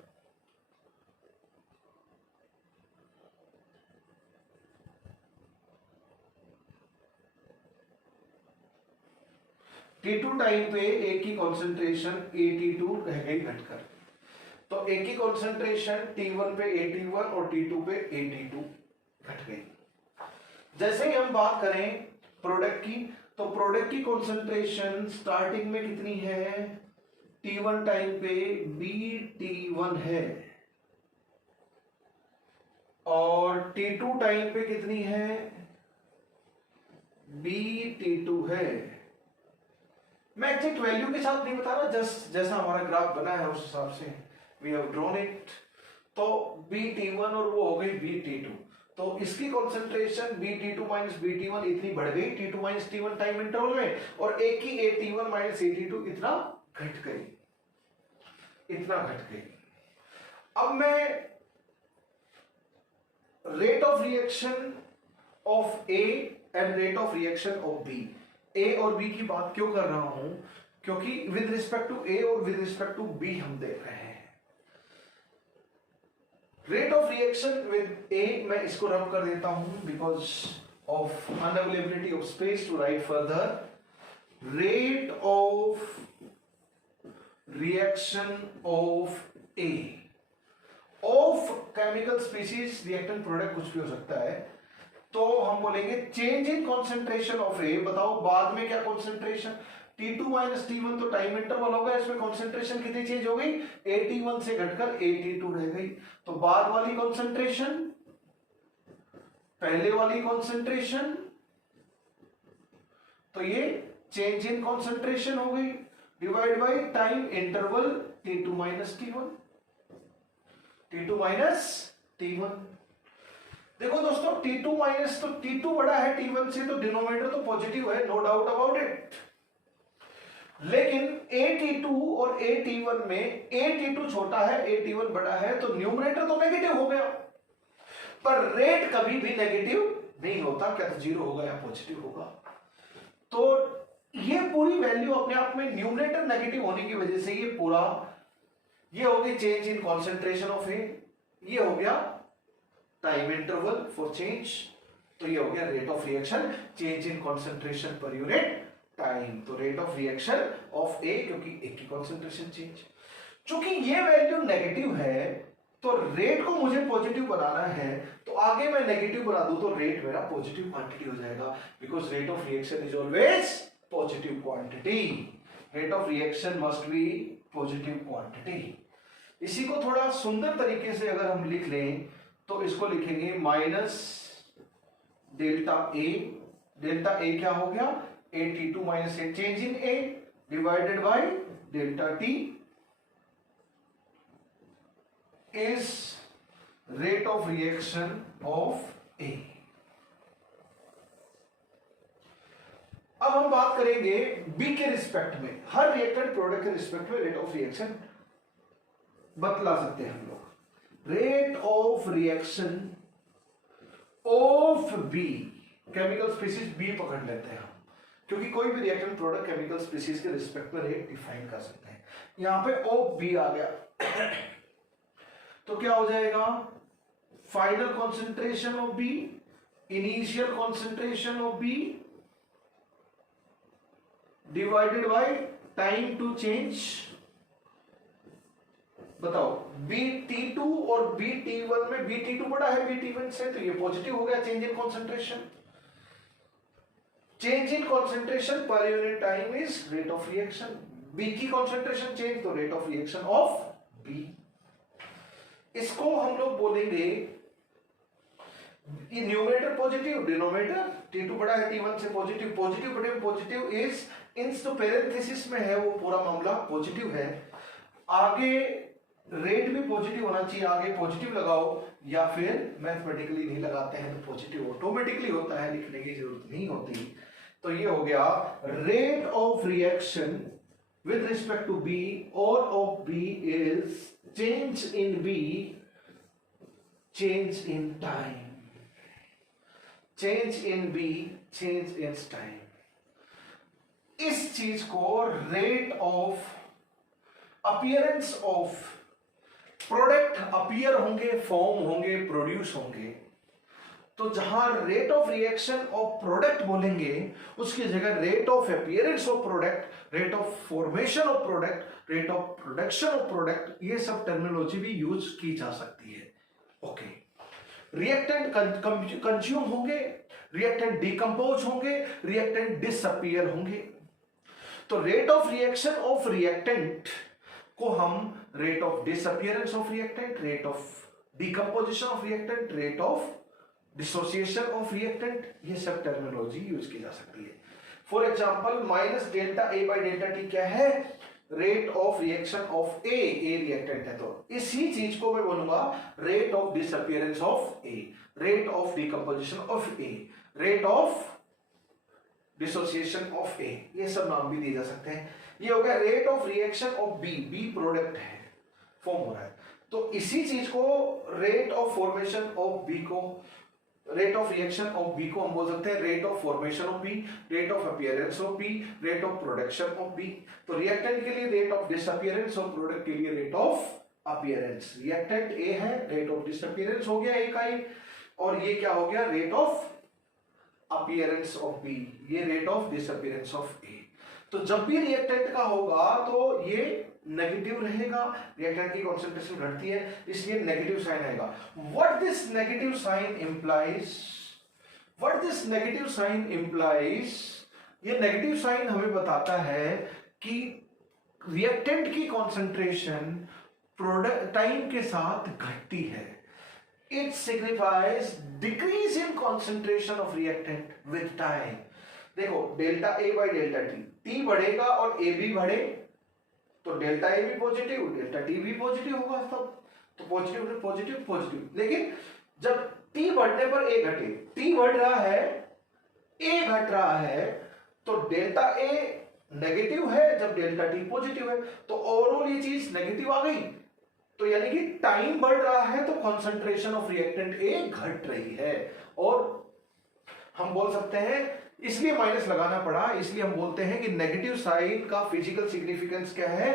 T2 टाइम पे एक की कॉन्सेंट्रेशन AT2 रह गई घटकर, तो एक की कॉन्सेंट्रेशन T1 पे AT1 और T2 पे AT2 घट गई। जैसे ही हम बात करें प्रोडक्ट की, तो प्रोडक्ट की कॉन्सेंट्रेशन स्टार्टिंग में कितनी है, T1 टाइम पे BT1 है, और T2 टाइम पे कितनी है, BT2 है। मैं एग्जैक्ट वैल्यू के साथ नहीं बता रहा, जस्ट जैसा हमारा ग्राफ बना है उस हिसाब से वी हैव ड्रॉन इट। तो BT1 और वो हो गई BT2, तो इसकी कॉन्सेंट्रेशन BT2 माइनस BT1 इतनी बढ़ गई T2 minus T1 time interval में, और एक की AT1 माइनस AT2 इतना घट गई, इतना घट गई। अब मैं rate of reaction of A and rate of reaction of B, A और B की बात क्यों कर रहा हूं, क्योंकि विद रिस्पेक्ट टू A और विद रिस्पेक्ट टू B हम देख रहे हैं। Rate of reaction with A, मैं इसको रब कर देता हूं because of unavailability of space to write further. Rate of reaction of A of chemical species, reactant product कुछ भी हो सकता है, तो हम बोलेंगे change in concentration of A. बताओ बाद में क्या कॉन्सेंट्रेशन, T2 माइनस T1 तो टाइम इंटरवल होगा, इसमें कॉन्सेंट्रेशन कितनी चेंज हो गई, AT1 से घटकर AT2 रह गई। तो बाद वाली कॉन्सेंट्रेशन पहले वाली कॉन्सेंट्रेशन, तो ये चेंज इन कॉन्सेंट्रेशन हो गई divide by time interval T2 minus T1, T2 minus T1। देखो दोस्तों T2 माइनस, तो T2 बड़ा है T1 से, तो डिनोमिनेटर तो पॉजिटिव है, नो डाउट अबाउट इट। लेकिन AT2 और AT1 में AT2 छोटा है AT1 बड़ा है, तो न्यूमरेटर तो नेगेटिव हो गया, पर रेट कभी भी नेगेटिव नहीं होता, क्या तो जीरो होगा या पॉजिटिव होगा। तो ये पूरी वैल्यू अपने आप में न्यूमरेटर नेगेटिव होने की वजह से ये पूरा, ये हो गई change in concentration of A, ये हो गया टाइम इंटरवल फॉर चेंज, तो ये हो गया rate of reaction change in concentration per unit time. तो रेट ऑफ रिएक्शन ऑफ ए, क्योंकि ए की कॉन्सेंट्रेशन चेंज, चूंकि ये वैल्यू नेगेटिव है तो रेट को मुझे पॉजिटिव बनाना है, तो आगे मैं नेगेटिव बना दूं तो रेट मेरा पॉजिटिव क्वांटिटी हो जाएगा, because rate of reaction is always positive quantity. Rate of reaction must be positive quantity. इसी को थोड़ा सुंदर तरीके से अगर हम लिख लें तो इसको लिखेंगे minus delta A. Delta A क्या हो गया, AT2 minus A, change in A divided by delta T is rate of reaction of A. अब हम बात करेंगे बी के रिस्पेक्ट में, हर रिएक्टेंट प्रोडक्ट के रिस्पेक्ट में रेट ऑफ रिएक्शन बतला सकते हैं हम लोग। Rate of reaction of B, chemical species B पकड़ लेते हैं हम, क्योंकि कोई भी रिएक्टेंट प्रोडक्ट केमिकल स्पीसीज के रिस्पेक्ट में रेट डिफाइन कर सकते हैं। यहां पे ऑफ बी आ गया तो क्या हो जाएगा, final concentration of B, initial concentration of B divided by time to change. बताओ BT2 और BT1 में BT2 बड़ा है BT1 से, तो ये पॉजिटिव हो गया change in concentration. Change in concentration per unit time is rate of reaction. B की कॉन्सेंट्रेशन चेंज, तो rate of reaction of B. इसको हम लोग बोलेंगे, ये न्यूमरेटर पॉजिटिव, डिनोमिनेटर T2 बड़ा है T1 से, पॉजिटिव, पॉजिटिव बटे पॉजिटिव इज इंस, तो पैरेंथेसिस में है वो पूरा मामला पॉजिटिव है, आगे रेट भी पॉजिटिव होना चाहिए, आगे पॉजिटिव लगाओ, या फिर मैथमेटिकली नहीं लगाते हैं तो पॉजिटिव ऑटोमेटिकली होता है, लिखने की जरूरत नहीं होती। तो ये हो गया rate of reaction with respect to B or of B is change in B, change in time, change in B, change in time। इस चीज को rate of appearance of product, appear होंगे, फॉर्म होंगे, प्रोड्यूस होंगे, तो जहां rate of reaction of product बोलेंगे उसकी जगह rate of appearance of product, rate of formation of product, rate of production of product, ये सब टर्मिनोलॉजी भी यूज की जा सकती है। ओके, रिएक्टेंट कंज्यूम होंगे, रिएक्टेंट डिकम्पोज होंगे, रिएक्टेंट डिसअपीयर होंगे। तो rate of reaction of reactant को हम rate of disappearance of reactant, rate of decomposition of reactant, rate of dissociation of reactant, ये सब टर्मिनोलॉजी यूज की जा सकती है। For example minus delta A by delta T क्या है, rate of reaction of A, A reactant है, तो इसी चीज को मैं बोलूंगा rate of disappearance of A, rate of decomposition of A, rate of dissociation of A, ये सब नाम भी दिए जा सकते हैं। ये हो गया rate of reaction of B, B product है, फॉर्म हो रहा है, तो इसी चीज को rate of formation of B को, rate of reaction of B को हम बोल सकते हैं rate of formation of B, rate of appearance of B, rate of production of B. तो रिएक्टेंट के लिए रेट ऑफ डिसअपीयरेंस और प्रोडक्ट के लिए rate of appearance. Reactant A है, रेट ऑफ डिसअपीयरेंस हो गया ए का ही, और ये क्या हो गया rate of appearance of B, ये rate of disappearance of A. तो जब भी रिएक्टेंट का होगा तो ये नेगेटिव रहेगा, रिएक्टेंट की कॉन्सेंट्रेशन घटती है इसलिए नेगेटिव साइन आएगा। What this negative sign implies, what this negative sign implies, ये नेगेटिव साइन हमें बताता है कि रिएक्टेंट की कॉन्सेंट्रेशन प्रोडक्ट टाइम के साथ घटती है. It signifies decrease in concentration of reactant with time. देखो delta A by delta T, T बढ़ेगा और ए भी बढ़े तो डेल्टा ए भी पॉजिटिव डेल्टा टी भी पॉजिटिव होगा सब, तो पॉजिटिव पॉजिटिव पॉजिटिव. लेकिन जब टी बढ़ने पर ए घटे, टी बढ़ रहा है ए घट रहा है, तो डेल्टा ए नेगेटिव है जब डेल्टा टी पॉजिटिव है, तो ओवरऑल ये चीज नेगेटिव आ गई. तो यानी कि टाइम बढ़ रहा है तो कॉन्सेंट्रेशन ऑफ रिएक्टेंट ए घट रही है. और हम बोल सकते हैं, इसलिए माइनस लगाना पड़ा, इसलिए हम बोलते हैं कि नेगेटिव साइन का फिजिकल सिग्निफिकेंस क्या है.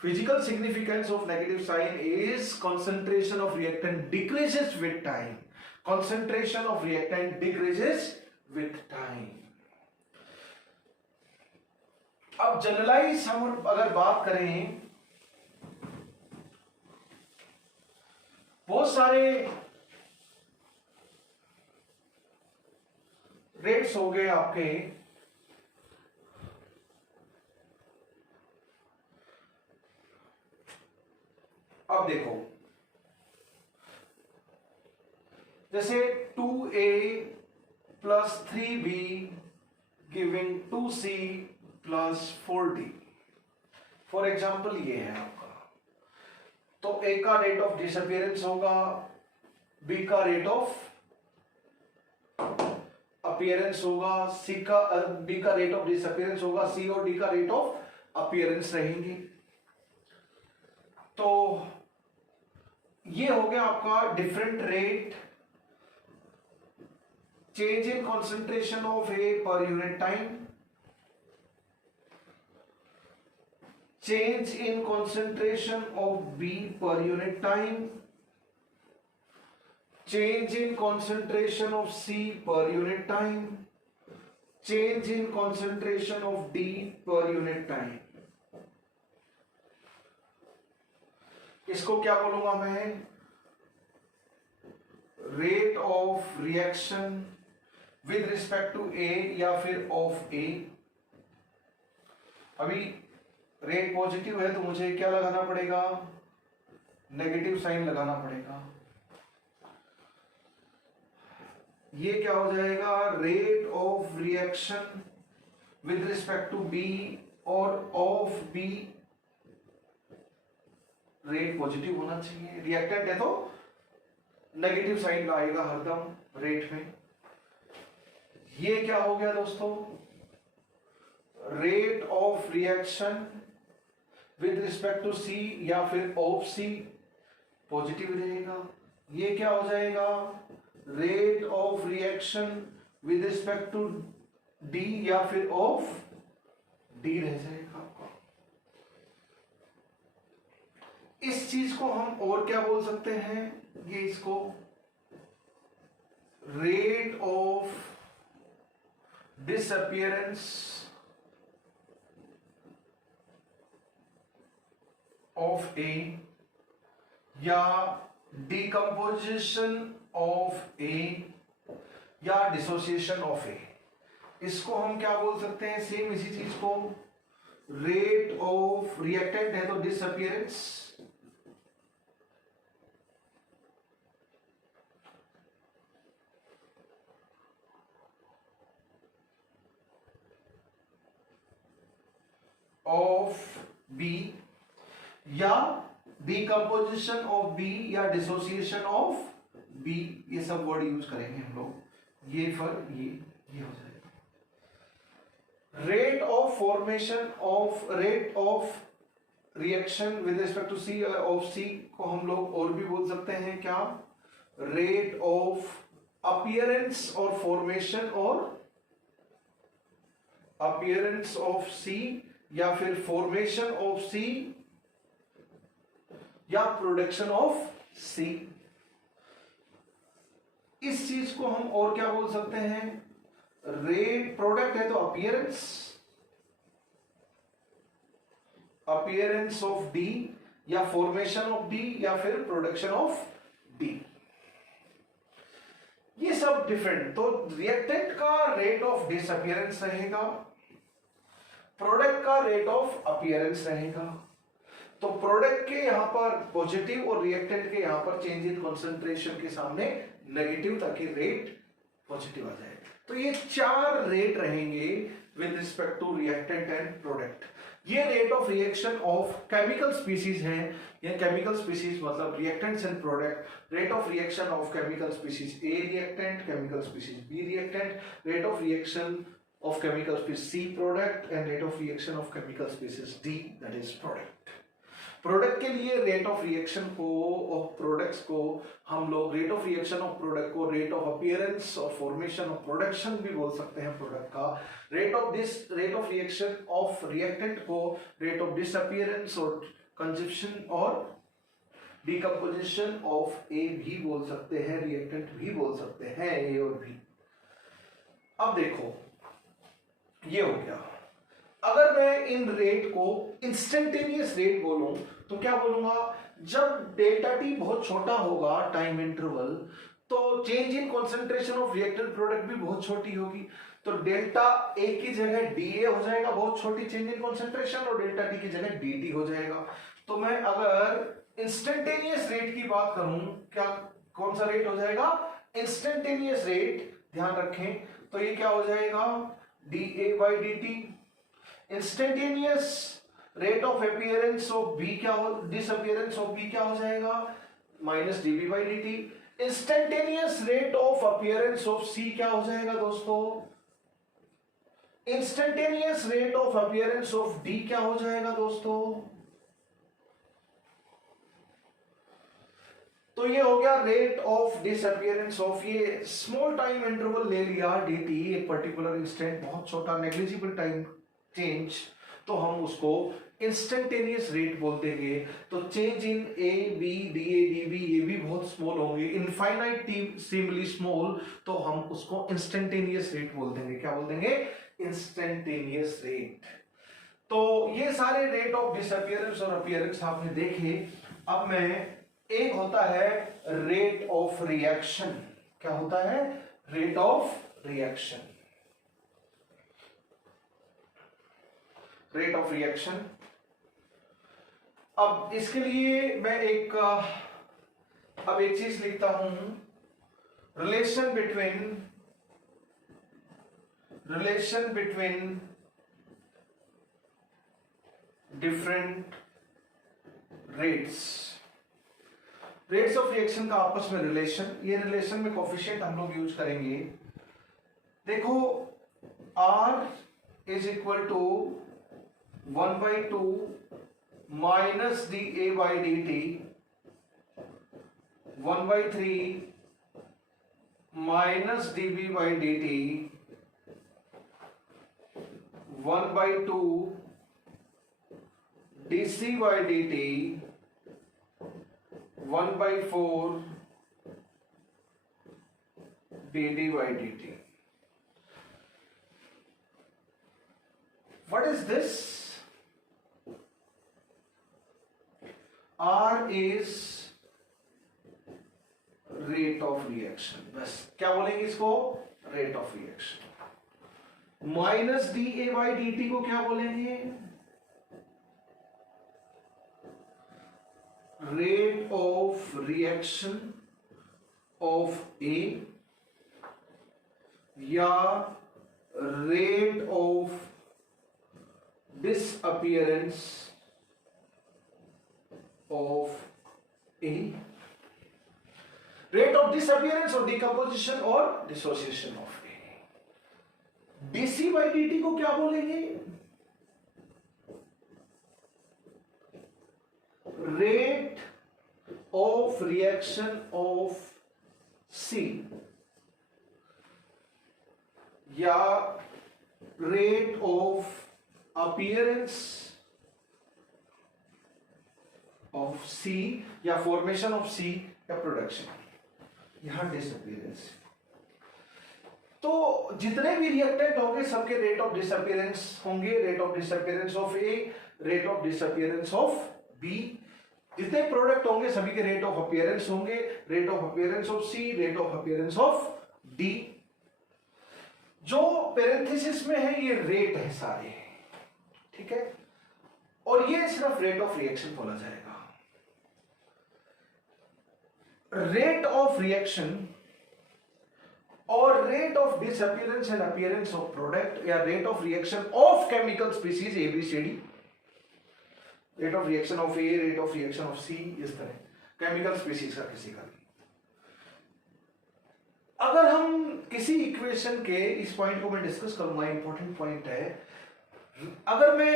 Physical significance of negative sign is concentration of reactant decreases with time. Concentration of reactant decreases with time. अब जनरलाइज हम अगर बात करें, बहुत सारे रेट्स हो गए आपके. अब देखो जैसे 2a plus 3b giving 2c plus 4d, for example ये है आपका. तो a का रेट ऑफ डिसअपियरेंस होगा, b का रेट ऑफ अपीयरेंस होगा, b का रेट ऑफ डिसअपियरेंस होगा, c और d का रेट ऑफ अपीयरेंस रहेंगे. तो ये हो गया आपका different rate, change in concentration of A per unit time, change in concentration of B per unit time, change in concentration of C per unit time, change in concentration of D per unit time. इसको क्या बोलूंगा मैं, rate of reaction with respect to A या फिर of ए. अभी rate positive है तो मुझे क्या लगाना पड़ेगा, नेगेटिव साइन लगाना पड़ेगा. ये क्या हो जाएगा, rate of reaction with respect to B और ऑफ बी, रेट पॉजिटिव होना चाहिए. रिएक्टेंट है तो नेगेटिव साइन आएगा हरदम रेट में. ये क्या हो गया दोस्तों, rate of reaction with respect to C या फिर ऑफ सी पॉजिटिव रहेगा. ये क्या हो जाएगा, rate of reaction with respect to D या फिर ऑफ डी रह जाएगा आपका. इस चीज को हम और क्या बोल सकते हैं, ये इसको रेट ऑफ डिसअपियरेंस ऑफ ए या डिकम्पोजिशन ऑफ ए या डिसोसिएशन ऑफ ए, इसको हम क्या बोल सकते हैं, सेम इसी चीज को रेट ऑफ रिएक्टेंट है तो डिसअपियरेंस, ऑफ बी या डिकम्पोजिशन ऑफ बी या डिसोसिएशन ऑफ बी, ये सब वर्ड यूज करेंगे हम लोग. ये हो जाएगा. Rate of formation of, rate of reaction with respect to C of C को हम लोग और भी बोल सकते हैं क्या, रेट ऑफ अपीयरेंस और फॉर्मेशन और अपीयरेंस ऑफ सी या फिर फॉर्मेशन ऑफ सी या प्रोडक्शन ऑफ सी. इस चीज को हम और क्या बोल सकते हैं, रेट प्रोडक्ट है तो अपीयरेंस, अपीयरेंस ऑफ डी या फॉर्मेशन ऑफ डी या फिर प्रोडक्शन ऑफ डी. ये सब डिफरेंट। तो रिएक्टेंट का रेट ऑफ डिसअपियरेंस रहेगा, प्रोडक्ट का रेट ऑफ अपीयरेंस रहेगा। तो प्रोडक्ट के यहां पर पॉजिटिव और रिएक्टेंट के यहां पर चेंज इन कंसंट्रेशन के सामने नेगेटिव, ताकि रेट पॉजिटिव आ जाए। तो ये 4 रेट रहेंगे with respect to reactant and product. ये rate of reaction of chemical species हैं, या केमिकल स्पीसीज मतलब reactants and product. Rate of reaction of chemical species A reactant, chemical species B reactant, rate of reaction of chemical species C product and rate of reaction of chemical species D, that is product। Product के लिए rate of reaction को और products को हम लोग rate of reaction of product को rate of appearance और formation of production भी बोल सकते हैं प्रोडक्ट का। Rate of reaction of reactant को रेट ऑफ डिसअपीयरेंस और कंजप्शन और डिकम्पोजिशन ऑफ ए भी बोल सकते हैं, रिएक्टेंट भी बोल सकते हैं, ए और बी। अब देखो ये हो गया। अगर मैं इन रेट को इंस्टेंटेनियस रेट बोलूं तो क्या बोलूंगा, जब डेल्टा टी बहुत छोटा होगा टाइम इंटरवल, तो change in concentration of reactant product भी बहुत छोटी होगी। तो डेल्टा ए की जगह डी ए हो जाएगा, बहुत छोटी चेंज इन कंसंट्रेशन, और डेल्टा टी की जगह डी टी हो जाएगा। तो मैं अगर इंस्टेंटेनियस रेट की बात करूं, क्या कौन सा रेट हो जाएगा, इंस्टेंटेनियस रेट। ध्यान रखें, तो ये क्या हो जाएगा, D A by D T. Instantaneous rate of appearance of B क्या हो, डिसअपीयरेंस ऑफ बी क्या हो जाएगा, minus D B by D T. Instantaneous rate of appearance of C क्या हो जाएगा दोस्तों, instantaneous rate of appearance of D क्या हो जाएगा दोस्तों। तो ये हो गया रेट ऑफ डिसअपीयरेंस ऑफ, ये स्मॉल टाइम इंटरवल ले लिया dt, एक पर्टिकुलर इंस्टेंट, बहुत छोटा नेग्लिजिबल टाइम चेंज, तो हम उसको इंस्टेंटेनियस रेट बोल देंगे। तो change in A B d A d B ये भी बहुत स्मॉल होंगे, इनफाइनाइटली स्मॉल, तो हम उसको इंस्टेंटेनियस रेट बोल देंगे। क्या बोल देंगे, इंस्टेंटेनियस रेट। तो ये सारे रेट ऑफ डिसअपीयरेंस और अपीयरेंस आपने देखे। अब मैं, एक होता है रेट ऑफ रिएक्शन। क्या होता है, rate of reaction. Rate of reaction, अब इसके लिए मैं एक चीज लिखता हूं, relation between different rates of reaction का आपस में रिलेशन। ये रिलेशन में कोफिशिएंट हम लोग यूज करेंगे। देखो R is equal to 1/2 minus d A by D t, 1/3 minus D B by D t, 1/2 d C by D t, 1/4 dd by dt. What is this? R is rate of reaction। बस क्या बोलेंगे इसको, rate of reaction। Minus d A by D T को क्या बोलेंगे, rate of reaction of A, या rate of disappearance of A, rate of disappearance or decomposition or dissociation of A। dc by dt को क्या बोलेंगे, rate of reaction of C, या rate of appearance of C, या formation of C, या production, यहां disappearance। तो जितने भी रिएक्टेंट होंगे सबके रेट ऑफ डिसअपियरेंस होंगे, rate of disappearance of A, rate of disappearance of B. जितने प्रोडक्ट होंगे सभी के रेट ऑफ अपीयरेंस होंगे, rate of appearance of C, rate of appearance of D. जो पेरेंथेसिस में है ये रेट है सारे, ठीक है, और ये सिर्फ रेट ऑफ रिएक्शन बोला जाएगा। रेट ऑफ रिएक्शन और rate of disappearance and appearance of product, या rate of reaction of chemical species ABCD, rate of reaction of A, rate of reaction of C, इस तरह केमिकल स्पीसीज का किसी का भी। अगर हम किसी इक्वेशन के, इस पॉइंट को मैं डिस्कस करूंगा, इंपॉर्टेंट पॉइंट है, अगर मैं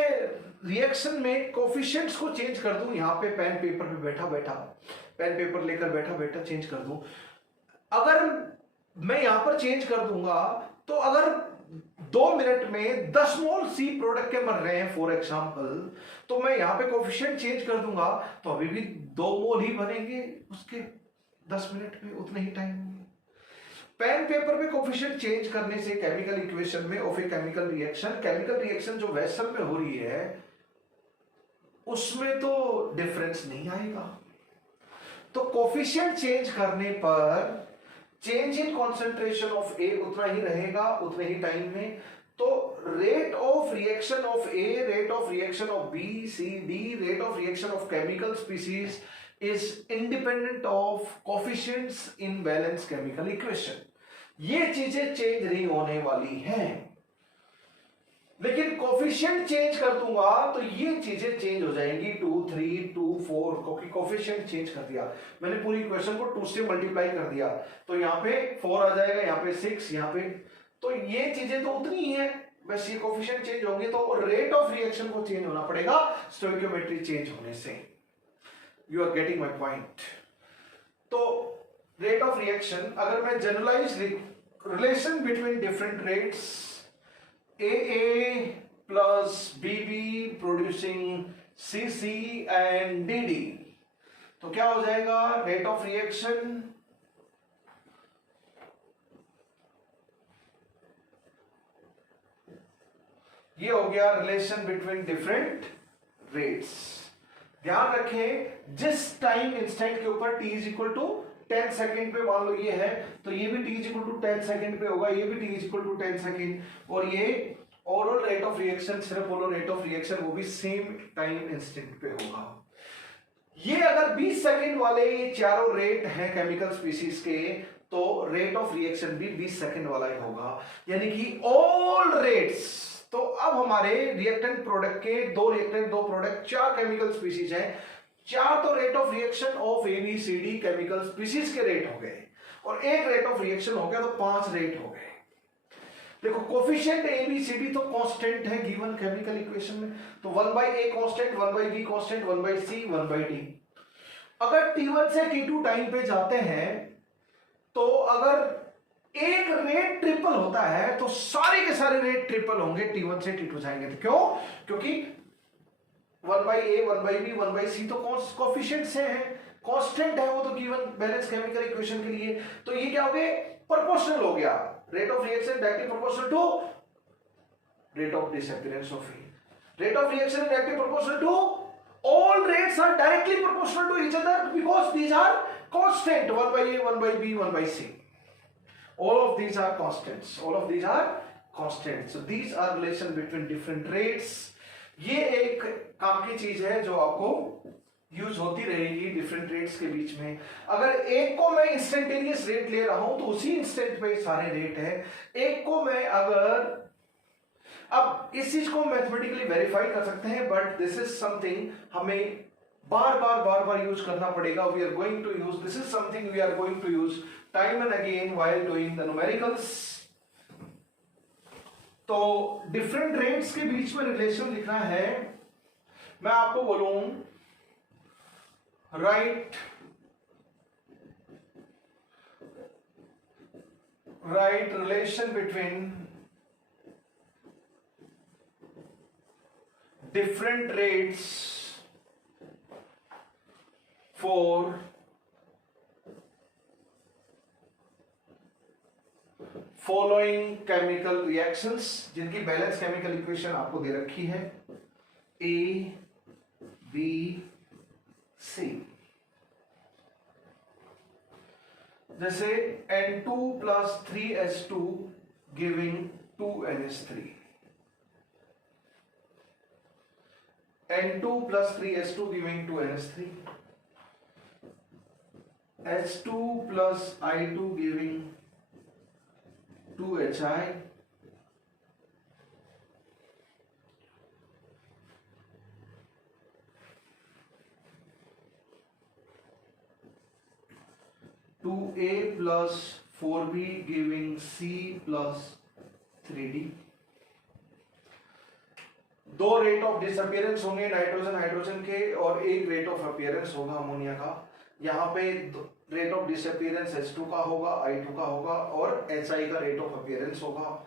रिएक्शन में कोफिशिएंट्स को चेंज कर दूं, यहां पे पेन पेपर पे बैठा बैठा, पेन पेपर लेकर बैठा बैठा चेंज कर दूं, अगर मैं यहां पर चेंज कर दूंगा तो अगर 2 मिनट में 10 मोल सी प्रोडक्ट के बन रहे हैं फॉर एग्जांपल, तो मैं यहां पे कोफिशिएंट चेंज कर दूंगा तो अभी भी 2 मोल ही बनेंगे उसके 10 मिनट में, उतने ही टाइम में। पेन पेपर पे कोफिशिएंट चेंज करने से केमिकल इक्वेशन में ऑफ ए केमिकल रिएक्शन जो वेसल में हो रही है उसमें तो डिफरेंस नहीं आएगा। तो कोफिशिएंट चेंज करने पर change in concentration of A उतना ही रहेगा, उतने ही टाइम में। तो rate of reaction of A, rate of reaction of B, C, D, rate of reaction of chemical species is independent of coefficients in balanced chemical equation। ये चीजें change नहीं होने वाली हैं, लेकिन कोफिशिएंट चेंज कर दूंगा तो ये चीजें चेंज हो जाएंगी, 2, 3, 2, 4, क्योंकि कोफिशिएंट चेंज कर दिया मैंने, पूरी इक्वेशन को 2 से मल्टीप्लाई कर दिया, तो यहाँ पे 4 आ जाएगा, यहाँ पे 6, यहाँ पे, तो ये चीजें तो उतनी ही है, बस ये कोफिशिएंट चेंज होंगे तो रेट ऑफ रिएक्शन को चेंज होना पड़ेगा स्टोइकियोमेट्री चेंज होने से। You are getting my point। तो रेट ऑफ रिएक्शन, अगर मैं generalize relation between different rates AA plus BB producing CC and DD, तो क्या हो जाएगा रेट ऑफ रिएक्शन ये हो गया रिलेशन बिटवीन डिफरेंट रेट्स। ध्यान रखें जिस टाइम इंस्टेंट के ऊपर t is equal to 10 second पे मान लो ये है, तो ये भी t is equal to 10 second पे होगा, ये भी t is equal to 10 second, और ये ओवरऑल रेट ऑफ रिएक्शन, सिर्फ बोलो रेट ऑफ रिएक्शन, वो भी सेम टाइम इंस्टेंट पे होगा। ये अगर 20 सेकेंड वाले ये चारों रेट हैं केमिकल स्पीसीज के, तो रेट ऑफ रिएक्शन भी 20 सेकेंड वाला ही होगा, यानी कि ऑल रेट्स। तो अब हमारे रिएक्टेंट प्रोडक्ट के 2 रिएक्टेंट 2 प्रोडक्ट 4 केमिकल स्पीसीज हैं, 4 तो rate of reaction of ABCD chemical species के रेट हो गए, और 1 रेट ऑफ रिएक्शन हो गया, तो 5 रेट हो गए। देखो कोफिशिएंट ABCD तो कांस्टेंट है गिवन केमिकल इक्वेशन में, तो 1/A constant, 1/B constant, 1/C, 1/D। अगर T1 से T2 टाइम पे जाते हैं तो अगर एक रेट ट्रिपल होता है तो सारे के सारे रेट ट्रिपल होंगे, T1 से T2 जाएंगे, तो क्यों? क्योंकि 1/A, 1/B, 1/C तो कोफिशिएंट से है, कांस्टेंट है वो तो गिवन बैलेंस केमिकल इक्वेशन के लिए, तो ये क्या हो गए प्रोपोर्शनल हो गया, rate of reaction directly proportional to rate of disappearance of A, rate of reaction is directly proportional to all rates are directly proportional to each other because these are constant, 1/A, 1/B, 1/C, all of these are constants, all of these are constants, so these are relation between different rates। ये एक काम की चीज है जो आपको use होती रहेगी डिफरेंट रेट्स के बीच में। अगर एक को मैं इंस्टेंटेनियस रेट ले रहा हूं तो उसी इंस्टेंट पे सारे रेट है, एक को मैं अगर, अब इस चीज को मैथमेटिकली वेरीफाई कर सकते हैं, बट दिस इज समथिंग हमें बार बार यूज करना पड़ेगा। We are going to use, this is something we are going to use time and again while doing the numericals. तो डिफरेंट रेट्स के बीच में रिलेशन लिखना है, मैं आपको बोलूं write relation between different rates for following chemical reactions, जिनकी बैलेंस केमिकल इक्वेशन आपको दे रखी है A, B, C। जैसे N2 plus 3H2 giving 2NH3, N2 plus 3H2 giving 2NH3, H2 plus I2 giving 2HI, two A plus 4B giving C plus 3D। दो rate of disappearance होंगे nitrogen hydrogen के और एक rate of appearance होगा ammonia का। यहाँ पे rate of disappearance H2 का होगा, I2 का होगा और HI का रेट ऑफ अपीयरेंस होगा।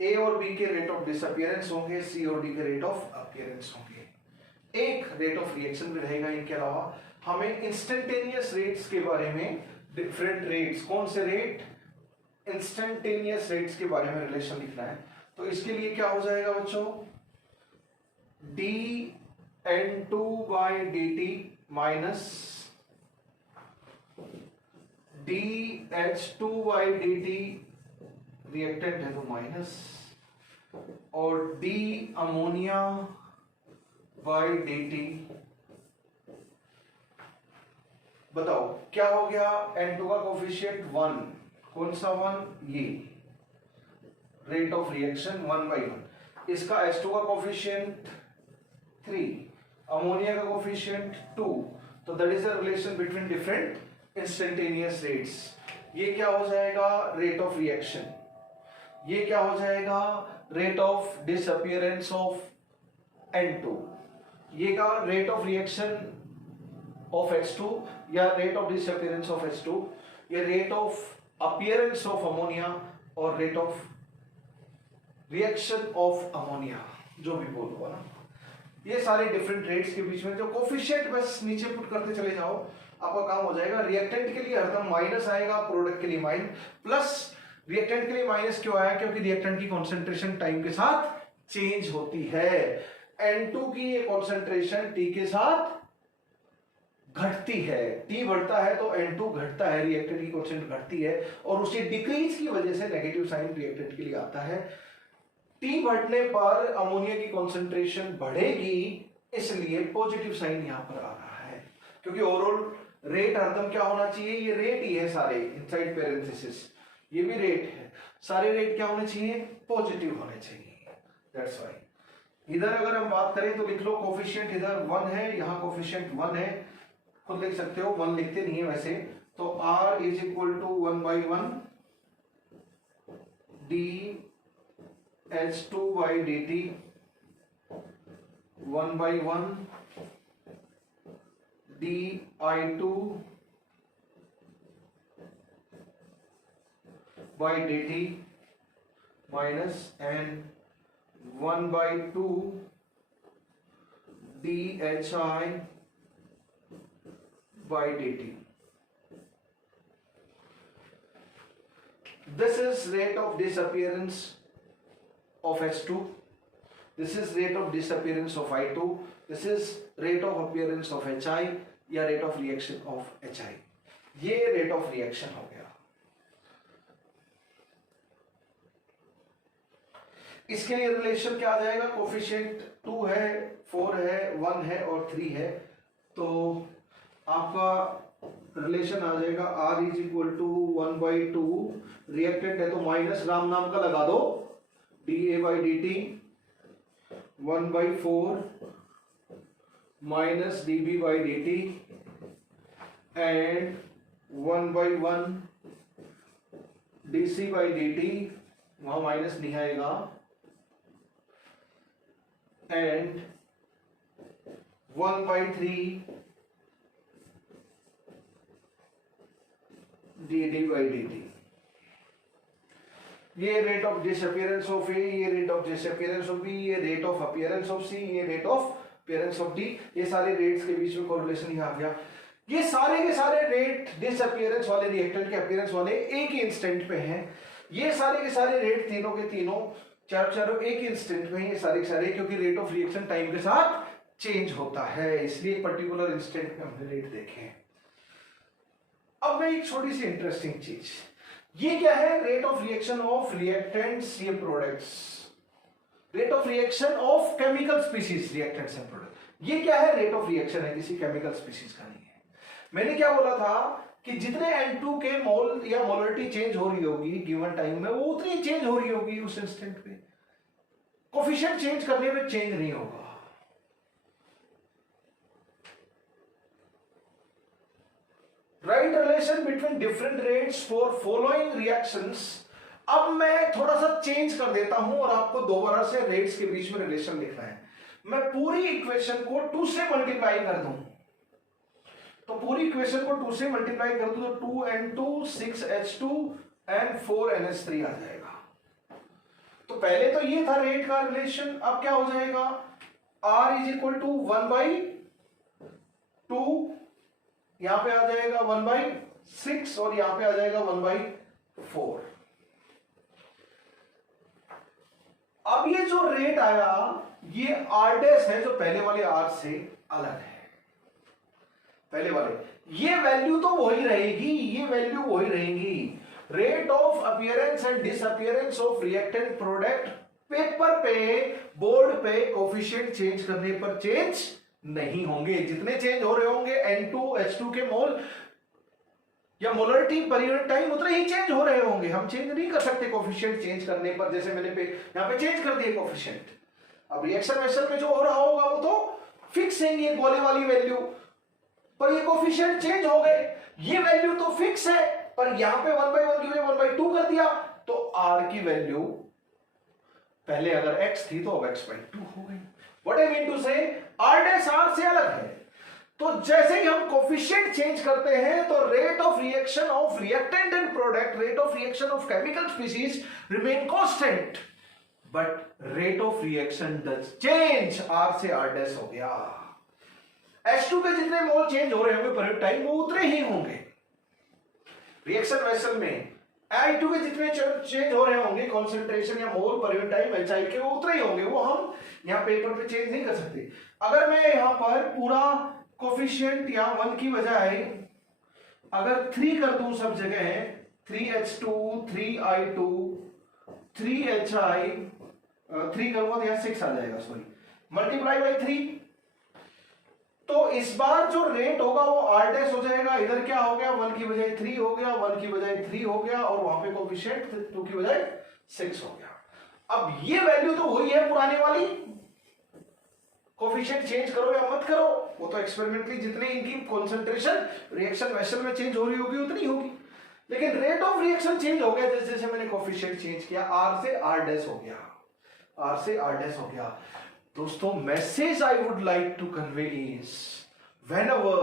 A और B के रेट ऑफ डिसअपियरेंस होंगे, C और D के रेट ऑफ अपीयरेंस होंगे। एक रेट ऑफ रिएक्शन भी रहेगा। इनके अलावा हमें इंस्टेंटेनियस रेट्स के बारे में, डिफरेंट रेट्स, कौन से रेट, इंस्टेंटेनियस रेट्स के बारे में रिलेशन लिखना है। तो इसके लिए क्या हो जाएगा बच्चों, dN2 by dt minus dH2 by dt, reactant है तो माइनस, और d अमोनिया by dt। बताओ क्या हो गया, N2 का कोफिशिएंट 1, कौन सा 1, ये रेट ऑफ रिएक्शन 1/1। इसका H2 का कोफिशिएंट 3, अमोनिया का कोफिशिएंट 2। तो that is the relation between different instantaneous rates. ये क्या हो जाएगा, रेट ऑफ रिएक्शन। ये क्या हो जाएगा, rate of disappearance of N2। ये का rate of reaction of H2 या rate of disappearance of H2, ये rate of appearance of ammonia और rate of reaction of ammonia, जो भी बोलो ना, ये सारे डिफरेंट रेट्स के बीच में जो कोफिशिएंट बस नीचे पुट करते चले जाओ, आपका काम हो जाएगा। रिएक्टेंट के लिए हरदम माइनस आएगा, प्रोडक्ट के लिए माइनस प्लस। रिएक्टेंट के लिए माइनस क्यों आया, क्योंकि रिएक्टेंट की कॉन्सेंट्रेशन टाइम के साथ चेंज होती है। N2 की ये कॉन्सेंट्रेशन T के साथ घटती है, T बढ़ता है तो N2 घटता है, रिएक्टेंट की कॉन्सेंट्रेशन घटती है और उसी डिक्रीज की वजह से नेगेटिव साइन रिएक्टेंट के लिए आता है। T बढ़ने पर अमोनिया की कॉन्सेंट्रेशन बढ़ेगी, इसलिए पॉजिटिव साइन यहां पर आ रहा है, क्योंकि ओवरऑल रेट हरदम क्या होना चाहिए, ये रेट ही है सारे इनसाइड पैरेंथेसिस, ये भी रेट है, सारे रेट क्या होने चाहिए, पॉजिटिव होने चाहिए। दैट्स व्हाई इधर अगर हम बात करें तो लिख लो कोफिशिएंट इधर 1 है, यहाँ कोफिशिएंट 1 है, खुद लिख सकते हो, 1 लिखते नहीं है वैसे तो R is equal to 1/1 dH2 by dt 1/1 dI2 by dt minus and 1/2 dHI by dt. This is rate of disappearance of H2. This is rate of disappearance of I2. This is rate of appearance of HI या rate of reaction of HI. ये rate of reaction हो गया। इसके लिए relation क्या आ जाएगा, coefficient 2 है, 4 है, 1 है और 3 है, तो आपका रिलेशन आ जाएगा R is equal to 1/2, reactant है तो माइनस राम नाम का लगा दो, dA by dt 1/4 minus dB by dt and 1/1 dC by dt, वहां माइनस नहीं आएगा, एंड 1/3 dd by dt। ये rate of disappearance of A, ये rate of disappearance of B, ये rate of appearance of C, ये rate of appearance of D. ये सारे rates के बीच में कोरिलेशन ही आ गया। ये सारे के सारे रेट डिसअपियरेंस वाले, रिएक्टेंट के अपीयरेंस वाले एक ही इंस्टेंट पे हैं। ये सारे के सारे रेट तीनों के तीनों चारों एक ही इंस्टेंट में, ये सारे के सारे, क्योंकि रेट ऑफ रिएक्शन टाइम के साथ चेंज होता है, इसलिए पर्टिकुलर इंस्टेंट में हमने रेट देखे हैं। अब मैं एक छोटी सी इंटरेस्टिंग चीज, ये क्या है, rate of reaction of reactants, ये products, rate of reaction of chemical species, reactants and product, ये क्या है, रेट ऑफ रिएक्शन है, किसी केमिकल स्पीसीज का नहीं है। मैंने क्या बोला था कि जितने N2 के मोल या मोलरिटी चेंज हो रही होगी गिवन टाइम में, वो उतनी चेंज हो रही होगी उस इंस्टेंट पे, कोफिशिएंट चेंज करने में चेंज नहीं होगा। Right relation between different rates for following reactions. अब मैं थोड़ा सा चेंज कर देता हूं और आपको दोबारा से रेट्स के बीच में रिलेशन लिखना है। मैं पूरी इक्वेशन को 2 से मल्टीप्लाई कर दूं, तो पूरी इक्वेशन को 2 से मल्टीप्लाई कर दूं तो 2N2 6H2 एंड 4NH3 आ जाएगा। तो पहले तो ये था रेट का रिलेशन, अब क्या हो जाएगा, R इज इक्वल टू 1/2, यहां पे आ जाएगा 1/6 और यहां पे आ जाएगा 1/4। अब ये जो रेट आया ये R डैश है जो पहले वाले R से अलग है, पहले वाले, ये वैल्यू तो वही रहेगी, ये वैल्यू वही रहेगी। Rate of appearance and disappearance of reactant product, paper पे बोर्ड पे कोफिशिएंट चेंज करने पर चेंज नहीं होंगे, जितने चेंज हो रहे होंगे N2 H2 के मोल या मोलरिटी पर यूनिट टाइम उतने ही चेंज हो रहे होंगे। हम चेंज नहीं कर सकते कोफिशिएंट चेंज करने पर, जैसे मैंने यहां पे चेंज कर दिए कोफिशिएंट। अब रिएक्शन वेसल में जो हो रहा होगा वो तो फिक्स है, ये गोले वाली वैल्यू, पर ये कोफिशिएंट चेंज हो गए, ये वैल्यू तो फिक्स है, पर यहां पे 1/1 की वजह 1/2 कर दिया, तो R की वैल्यू पहले अगर x थी तो अब x/2 हो गई। व्हाट आई मीन टू से, R डैश R से अलग है, तो जैसे ही हम कोफिशिएंट चेंज करते हैं तो rate of reaction of reactant and product, rate of reaction of chemical species remain constant, but rate of reaction does change, R से R डैश हो गया। H2 के जितने मोल चेंज हो रहे होंगे पर टाइम वो उतने ही होंगे। रिएक्शन वेसल में I2 के जितने चेंज हो रहे होंगे कॉन्सेंट्रेशन या मोल पर टाइम HI के, वो उतने ही होंगे, वो हम यहाँ पेपर पे चेंज नहीं कर सकते। अगर मैं यहाँ पर पूरा कोफिशिएंट या 1 की बजाय अगर 3 कर दूं सब जगह, 3H2 3I2 3HI 3 करूंगा तो यहाँ 6 आ जाएगा, सॉरी, मल्टीप्लाई बाई 3, तो इस बार जो रेट होगा वो R डैश हो जाएगा। इधर क्या हो गया, 1 की बजाय 3 हो गया, 1 की बजाय 3 हो गया, और वहां पे कोफिशिएंट 2 की बजाय 6 हो गया। अब ये वैल्यू तो वही है पुराने वाली, कोफिशिएंट चेंज करो या मत करो, वो तो एक्सपेरिमेंटली जितने इनकी कॉन्सेंट्रेशन रिएक्शन वेसल में चेंज हो रही होगी उतनी होगी, लेकिन रेट ऑफ रिएक्शन चेंज हो गया जैसे जैसे मैंने कोफिशिएंट चेंज किया, R से R डैश हो गया, R से R डैश हो गया। दोस्तों, message I would like to convey is whenever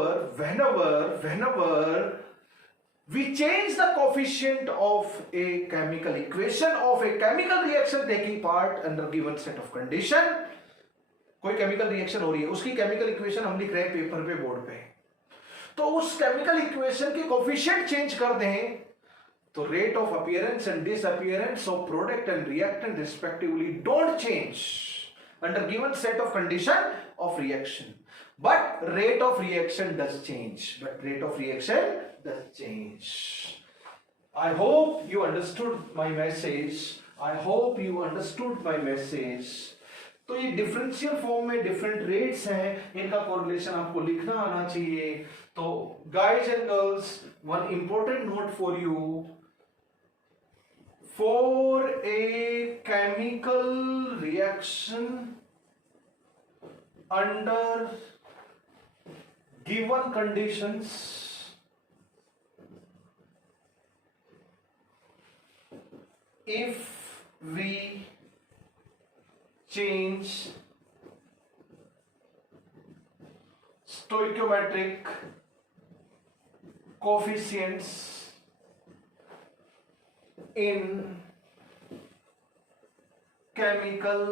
we change the coefficient of a chemical equation of a chemical reaction taking part under given set of condition, कोई chemical reaction हो रही है, उसकी chemical equation हम लिख रहे हैं paper पे बोर्ड पे, तो उस केमिकल इक्वेशन के कोफिशिएंट चेंज कर दें तो rate of appearance and disappearance of product and reactant respectively don't change under given set of condition of reaction, but rate of reaction does change, I hope you understood my message, तो ये differential form में different rates हैं, इनका correlation आपको लिखना आना चाहिए। तो guys and girls, one important note for you, for a chemical reaction under given conditions, if we change stoichiometric coefficients in chemical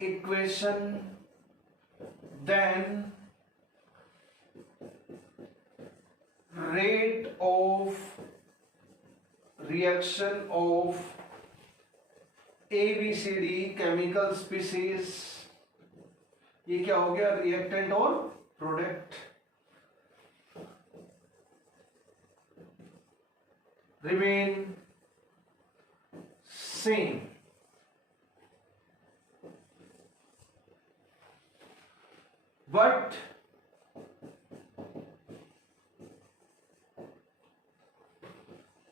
equation, then rate of reaction of ABCD chemical species, ये क्या हो गया, reactant और product, remain same. But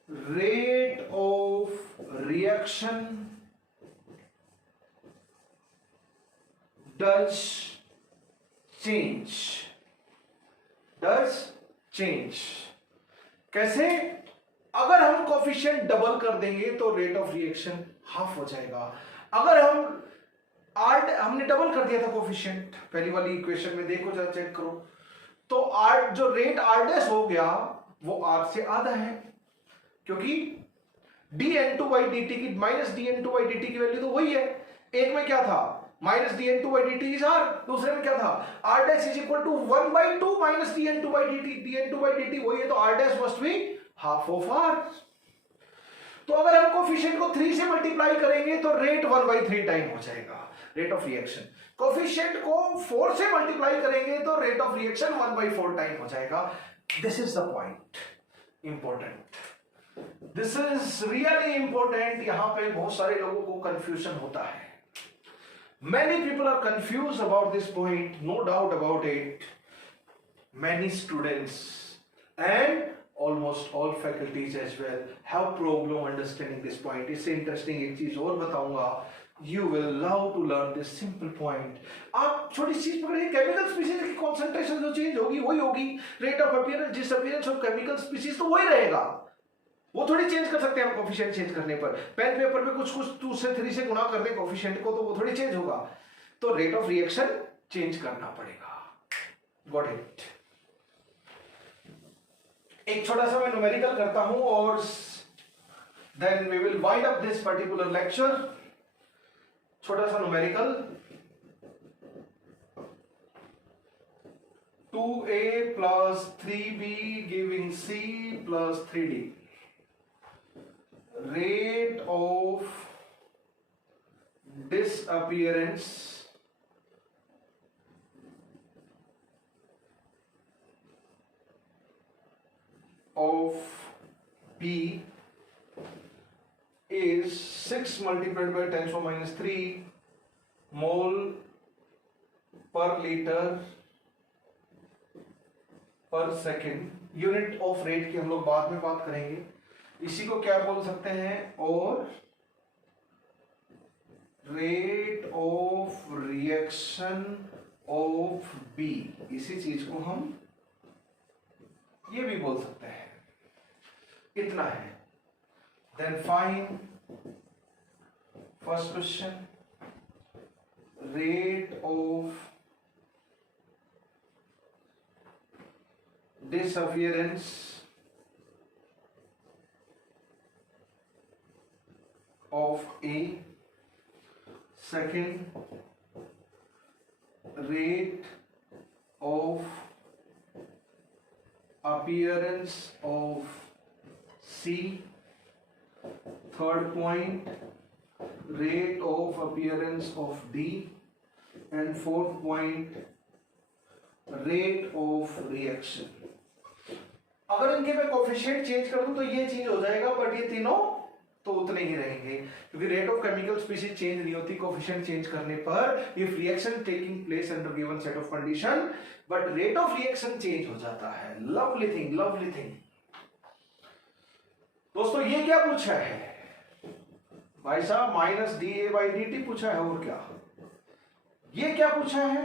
rate of reaction does change. कैसे? अगर हम coefficient double कर देंगे तो रेट ऑफ रिएक्शन हाफ हो जाएगा. अगर हमने डबल कर दिया था कोफिशिएंट, पहली वाली इक्वेशन में देखो, जरा चेक करो, तो आर जो रेट आर डैश हो गया वो आर से आधा है, क्योंकि dN2/dt की माइनस dN2/dt की वैल्यू तो वही है. एक में क्या था? Minus dN2/dt is R. दूसरे में क्या था? r dash is equal to 1/2 minus dN2/dt. dN2/dt वही है, तो r dash must be half of r. तो अगर हम कोफिशिएंट को 3 से मल्टीप्लाई करेंगे तो रेट 1/3 टाइम हो जाएगा, रेट ऑफ रिएक्शन. कोफिशिएंट को 4 से मल्टीप्लाई करेंगे तो रेट ऑफ रिएक्शन 1/4 टाइम हो जाएगा. This is the point, important. This is really important. यहां पे बहुत सारे लोगों को कंफ्यूजन होता है. Many people are confused about this point, no doubt about it. Many students and almost all faculties as well have problem understanding this point. इससे interesting एक चीज और बताऊंगा. You will love to learn this simple point. आप छोटी चीज पकड़िए, chemical species की कॉन्सेंट्रेशन जो चेंज होगी वही होगी. Rate of appearance, disappearance of chemical species तो वही रहेगा. वो थोड़ी चेंज कर सकते हैं हम कोफिशिएंट चेंज करने पर. पेन पेपर पे कुछ 2 से 3 से गुणा कर दें कोफिशिएंट को तो वो थोड़ी चेंज होगा. तो रेट ऑफ रिएक्शन चेंज करना पड़ेगा. Got it. एक छोटा सा मैं न्यूमेरिकल करता हूं और then we will wind up this particular lecture. छोटा सा numerical. 2a plus 3b giving c plus 3d. Rate of disappearance of B is 6 multiplied by 10⁻³ mole per liter per second. Unit of rate की हम लोग बाद में बात करेंगे. इसी को क्या बोल सकते हैं? और rate of reaction of B, इसी चीज को हम ये भी बोल सकते हैं. इतना है. Then find first question, rate of disappearance of A. Second, rate of appearance of C. Third point, rate of appearance of D. And fourth point, rate of reaction. अगर इनके मैं कोफिशिएंट चेंज कर दूं तो ये चेंज हो जाएगा, but ये तीनों तो उतने ही रहेंगे, क्योंकि rate of chemical species change नहीं होती कोफिशिएंट चेंज करने पर. If reaction taking place under given set of condition, but rate of reaction change हो जाता है. Lovely thing, lovely thing. दोस्तों ये क्या पूछा है भाई साहब? माइनस dA/dt पूछा है, और क्या? ये क्या पूछा है?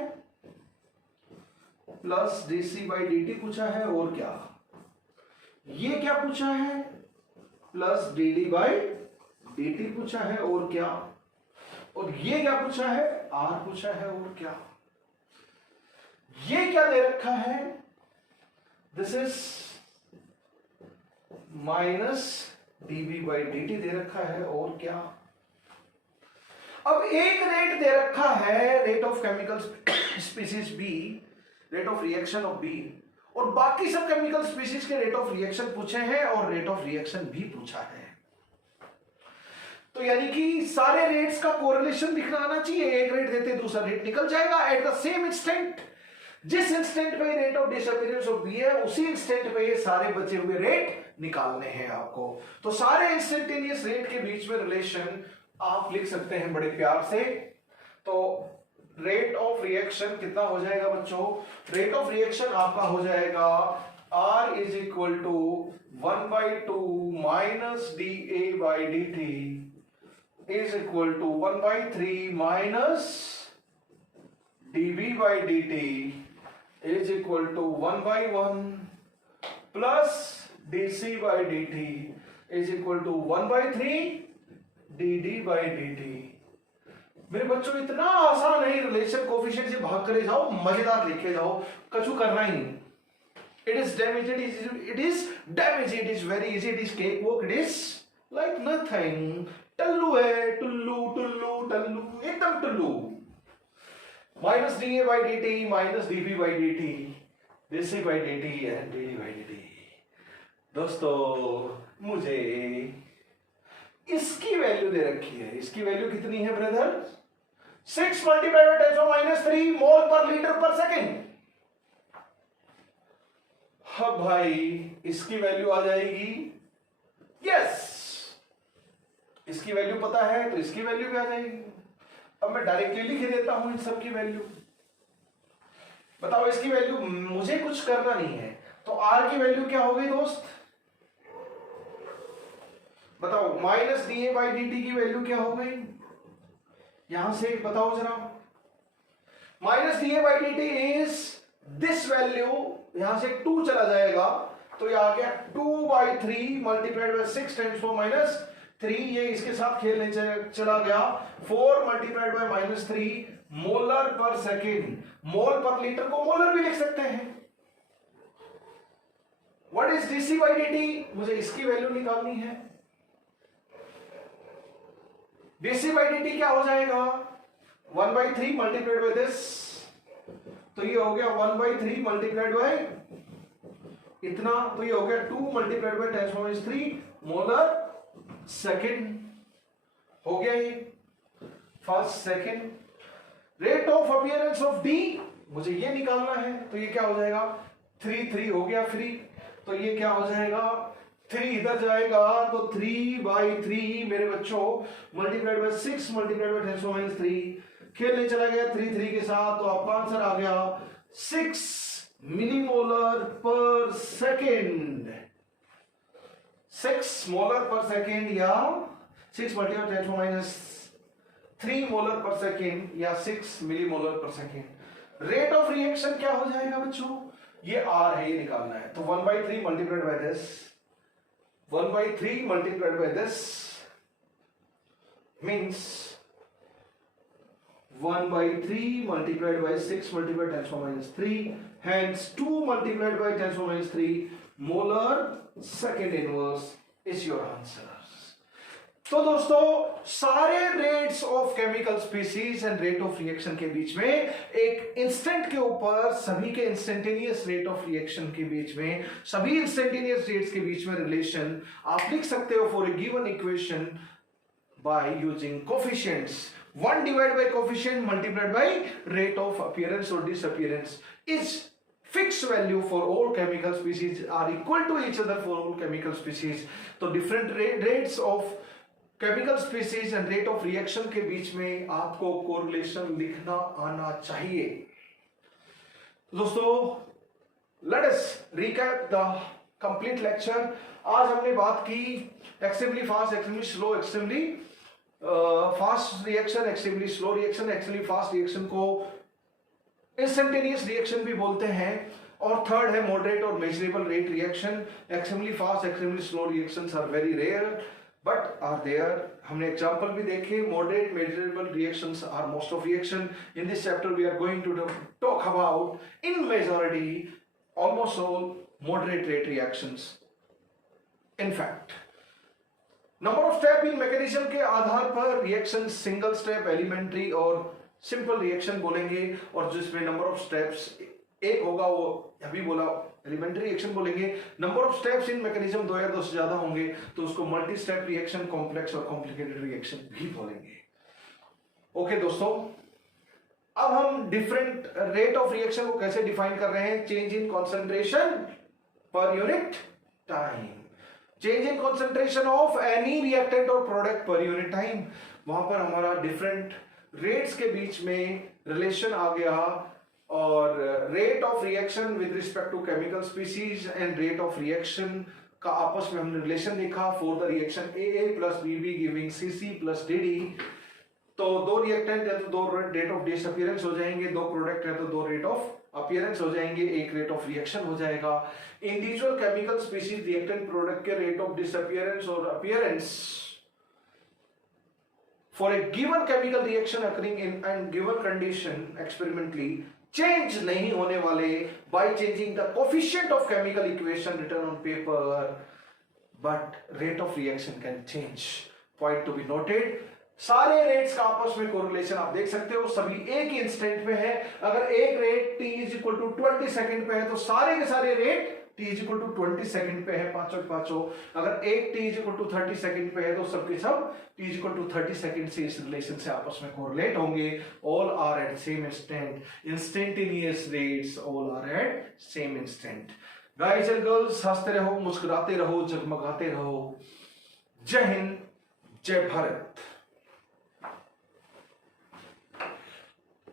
प्लस dC/dt पूछा है, और क्या? ये क्या पूछा है? प्लस dD/dt पूछा है, और क्या? और ये क्या पूछा है? R पूछा है, और क्या? ये क्या दे रखा है? दिस इज माइनस dB/dt दे रखा है, और क्या? अब एक रेट दे रखा है, rate of chemical species B, rate of reaction of B, और बाकी सब केमिकल स्पीशीज के रेट ऑफ रिएक्शन पूछे हैं और रेट ऑफ रिएक्शन भी पूछा है. तो यानी कि सारे रेट्स का कोरिलेशन दिखना आना चाहिए. एक रेट देते दूसरा रेट निकल जाएगा एट द सेम इंस्टेंट. जिस इंस्टेंट पे rate of disappearance of B है उसी इंस्टेंट पे ये सारे बचे हुए रेट निकालने हैं आपको। तो सारे इंस्टेंटेनियस रेट के बीच में रिलेशन आप लिख सकते हैं बड़े प्यार से। तो रेट ऑफ रिएक्शन कितना हो जाएगा बच्चों? रेट ऑफ रिएक्शन आपका हो जाएगा R is equal to 1/2 minus dA/dt is equal to 1/3 minus dB/dt is equal to 1/1 plus dC/dt is equal to 1/3 dd/dt। मेरे बच्चों इतना आसान है रिलेशन, कोफिशिएंट से भाग करे जाओ, मजेदार लिखे जाओ, कछु करना ही नहीं। It is damage, it is very easy, it is cake walk, it is like nothing। टल्लू है, टुल्लू टुल्लू टल्लू, एकदम Tullu. Minus dA/dt minus dB/dt dC/dt and dd/dt। दोस्तों मुझे इसकी वैल्यू दे रखी है, इसकी वैल्यू कितनी है ब्रदर? 6 मल्टीप्लाइड बाय 10⁻³ मोल पर लीटर पर सेकेंड। हाँ भाई, इसकी वैल्यू आ जाएगी, यस इसकी वैल्यू पता है तो इसकी वैल्यू भी आ जाएगी। अब मैं डायरेक्टली लिख देता हूं इन सब की वैल्यू। बताओ इसकी वैल्यू, मुझे कुछ करना नहीं है। तो आर की वैल्यू क्या हो गई दोस्त? बताओ माइनस dA/dt की वैल्यू क्या हो गई? यहां से बताओ जरा। Minus dA/dt is this value, यहां से 2 चला जाएगा तो ये आ गया 2/3 मल्टीप्लाइड बाय 6 × -3। ये इसके साथ खेलने चला गया 4 मल्टीप्लाइड बाय -3 मोलर पर सेकेंड। मोल पर लीटर को मोलर भी लिख सकते हैं। What is dC/dt? मुझे इसकी वैल्यू निकालनी है। dC/dt क्या हो जाएगा? 1/3 मल्टीप्लाइड बाय दिस, तो ये हो गया 1/3 मल्टीप्लाइड बाय इतना, तो ये हो गया 2 मल्टीप्लाइड बाय 10⁻³ मोलर सेकेंड। हो गया ये first second. Rate of appearance of D मुझे ये निकालना है, तो ये क्या हो जाएगा? 3 हो गया फ्री, तो ये क्या हो जाएगा? 3 इधर जाएगा तो 3/3 मेरे बच्चों मल्टीप्लाइड बाय 6 मल्टीप्लाइड बाय 10⁻³ खेलने चला गया 3 के साथ, तो आपका आंसर आ गया 6 मिलीमोलर पर सेकेंड। 6 मोलर पर सेकेंड या 6 मल्टीप्लाइड 10⁻³ मोलर पर सेकेंड या 6 मिलीमोलर पर सेकेंड। रेट ऑफ रिएक्शन क्या हो जाएगा बच्चों? ये आर है, ये निकालना है। तो 1/3 multiplied by this, 1/3 multiplied by this means 1/3 multiplied by 6 multiplied by 10⁻³, hence 2 multiplied by 10⁻³ molar second inverse is your answer। तो दोस्तों सारे rates of chemical species and rate of reaction के बीच में एक इंस्टेंट के ऊपर सभी के इंस्टेंटेनियस रेट ऑफ रिएक्शन के बीच में सभी इंस्टेंटेनियस रेट्स के बीच में रिलेशन आप लिख सकते हो for a given equation by using coefficients. 1 divided by coefficient multiplied by rate of appearance or disappearance is fixed value for all chemical species are equal to each other for all chemical species। तो different rates of chemical species and rate of reaction के बीच में आपको correlation लिखना आना चाहिए। दोस्तों let us recap the complete lecture। आज हमने बात की extremely fast, extremely slow, extremely fast reaction, extremely slow reaction. Extremely fast reaction को इंस्टेंटेनियस रिएक्शन भी बोलते हैं। और थर्ड है मॉडरेट और measurable rate reaction. Extremely fast, extremely slow reactions are very rare but are there. हमने example भी देखे। Moderate measurable reactions are most of reaction. In this chapter we are going to talk about in majority almost all moderate rate reactions. In fact number of step in mechanism के आधार पर reaction single step, elementary और simple reaction बोलेंगे। और जिसमें number of steps एक होगा वो अभी बोला एलिमेंट्री रिएक्शन बोलेंगे। Number of steps in mechanism 2 या 2 से ज्यादा होंगे तो उसको मल्टी स्टेप रिएक्शन, कॉम्प्लेक्स और कॉम्प्लिकेटेड रिएक्शन भी बोलेंगे। ओके दोस्तों, अब हम डिफरेंट रेट ऑफ रिएक्शन को कैसे डिफाइन कर रहे हैं। Change in concentration per unit time. Change in concentration of any reactant और प्रोडक्ट पर यूनिट टाइम, वहां पर हमारा डिफरेंट रेट्स के बीच में रिलेशन आ गया, और rate of reaction with respect to chemical species and rate of reaction का आपस में हमने रिलेशन देखा for the reaction AA plus BB giving CC plus DD। तो दो रिएक्टेंट है तो दो रेट ऑफ डिसअपीयरेंस हो जाएंगे, दो प्रोडक्ट है तो दो रेट ऑफ अपीयरेंस हो जाएंगे, एक रेट ऑफ रिएक्शन हो जाएगा। Individual chemical species reactant product के रेट ऑफ डिसअपीयरेंस और appearance for a given chemical reaction occurring in and given condition experimentally change नहीं होने वाले by changing the coefficient of chemical equation written on paper, but rate of reaction can change. Point to be noted, सारे rates का आपस में correlation आप देख सकते हो, सभी एक ही इंस्टेंट पे है। अगर एक rate t is equal to 20 second पे है तो सारे के सारे rate t is equal to 20 second पे है, पांचों पांचों। अगर एक t is equal to 30 second पे है तो सबके सब t is equal to 30 second से इस रिलेशन से आपस में कोरिलेट होंगे। All are at same instant, instantaneous rates all are at same instant. Guys and girls, हंसते रहो, मुस्कुराते रहो, जगमगाते रहो। जय हिंद, जय भारत।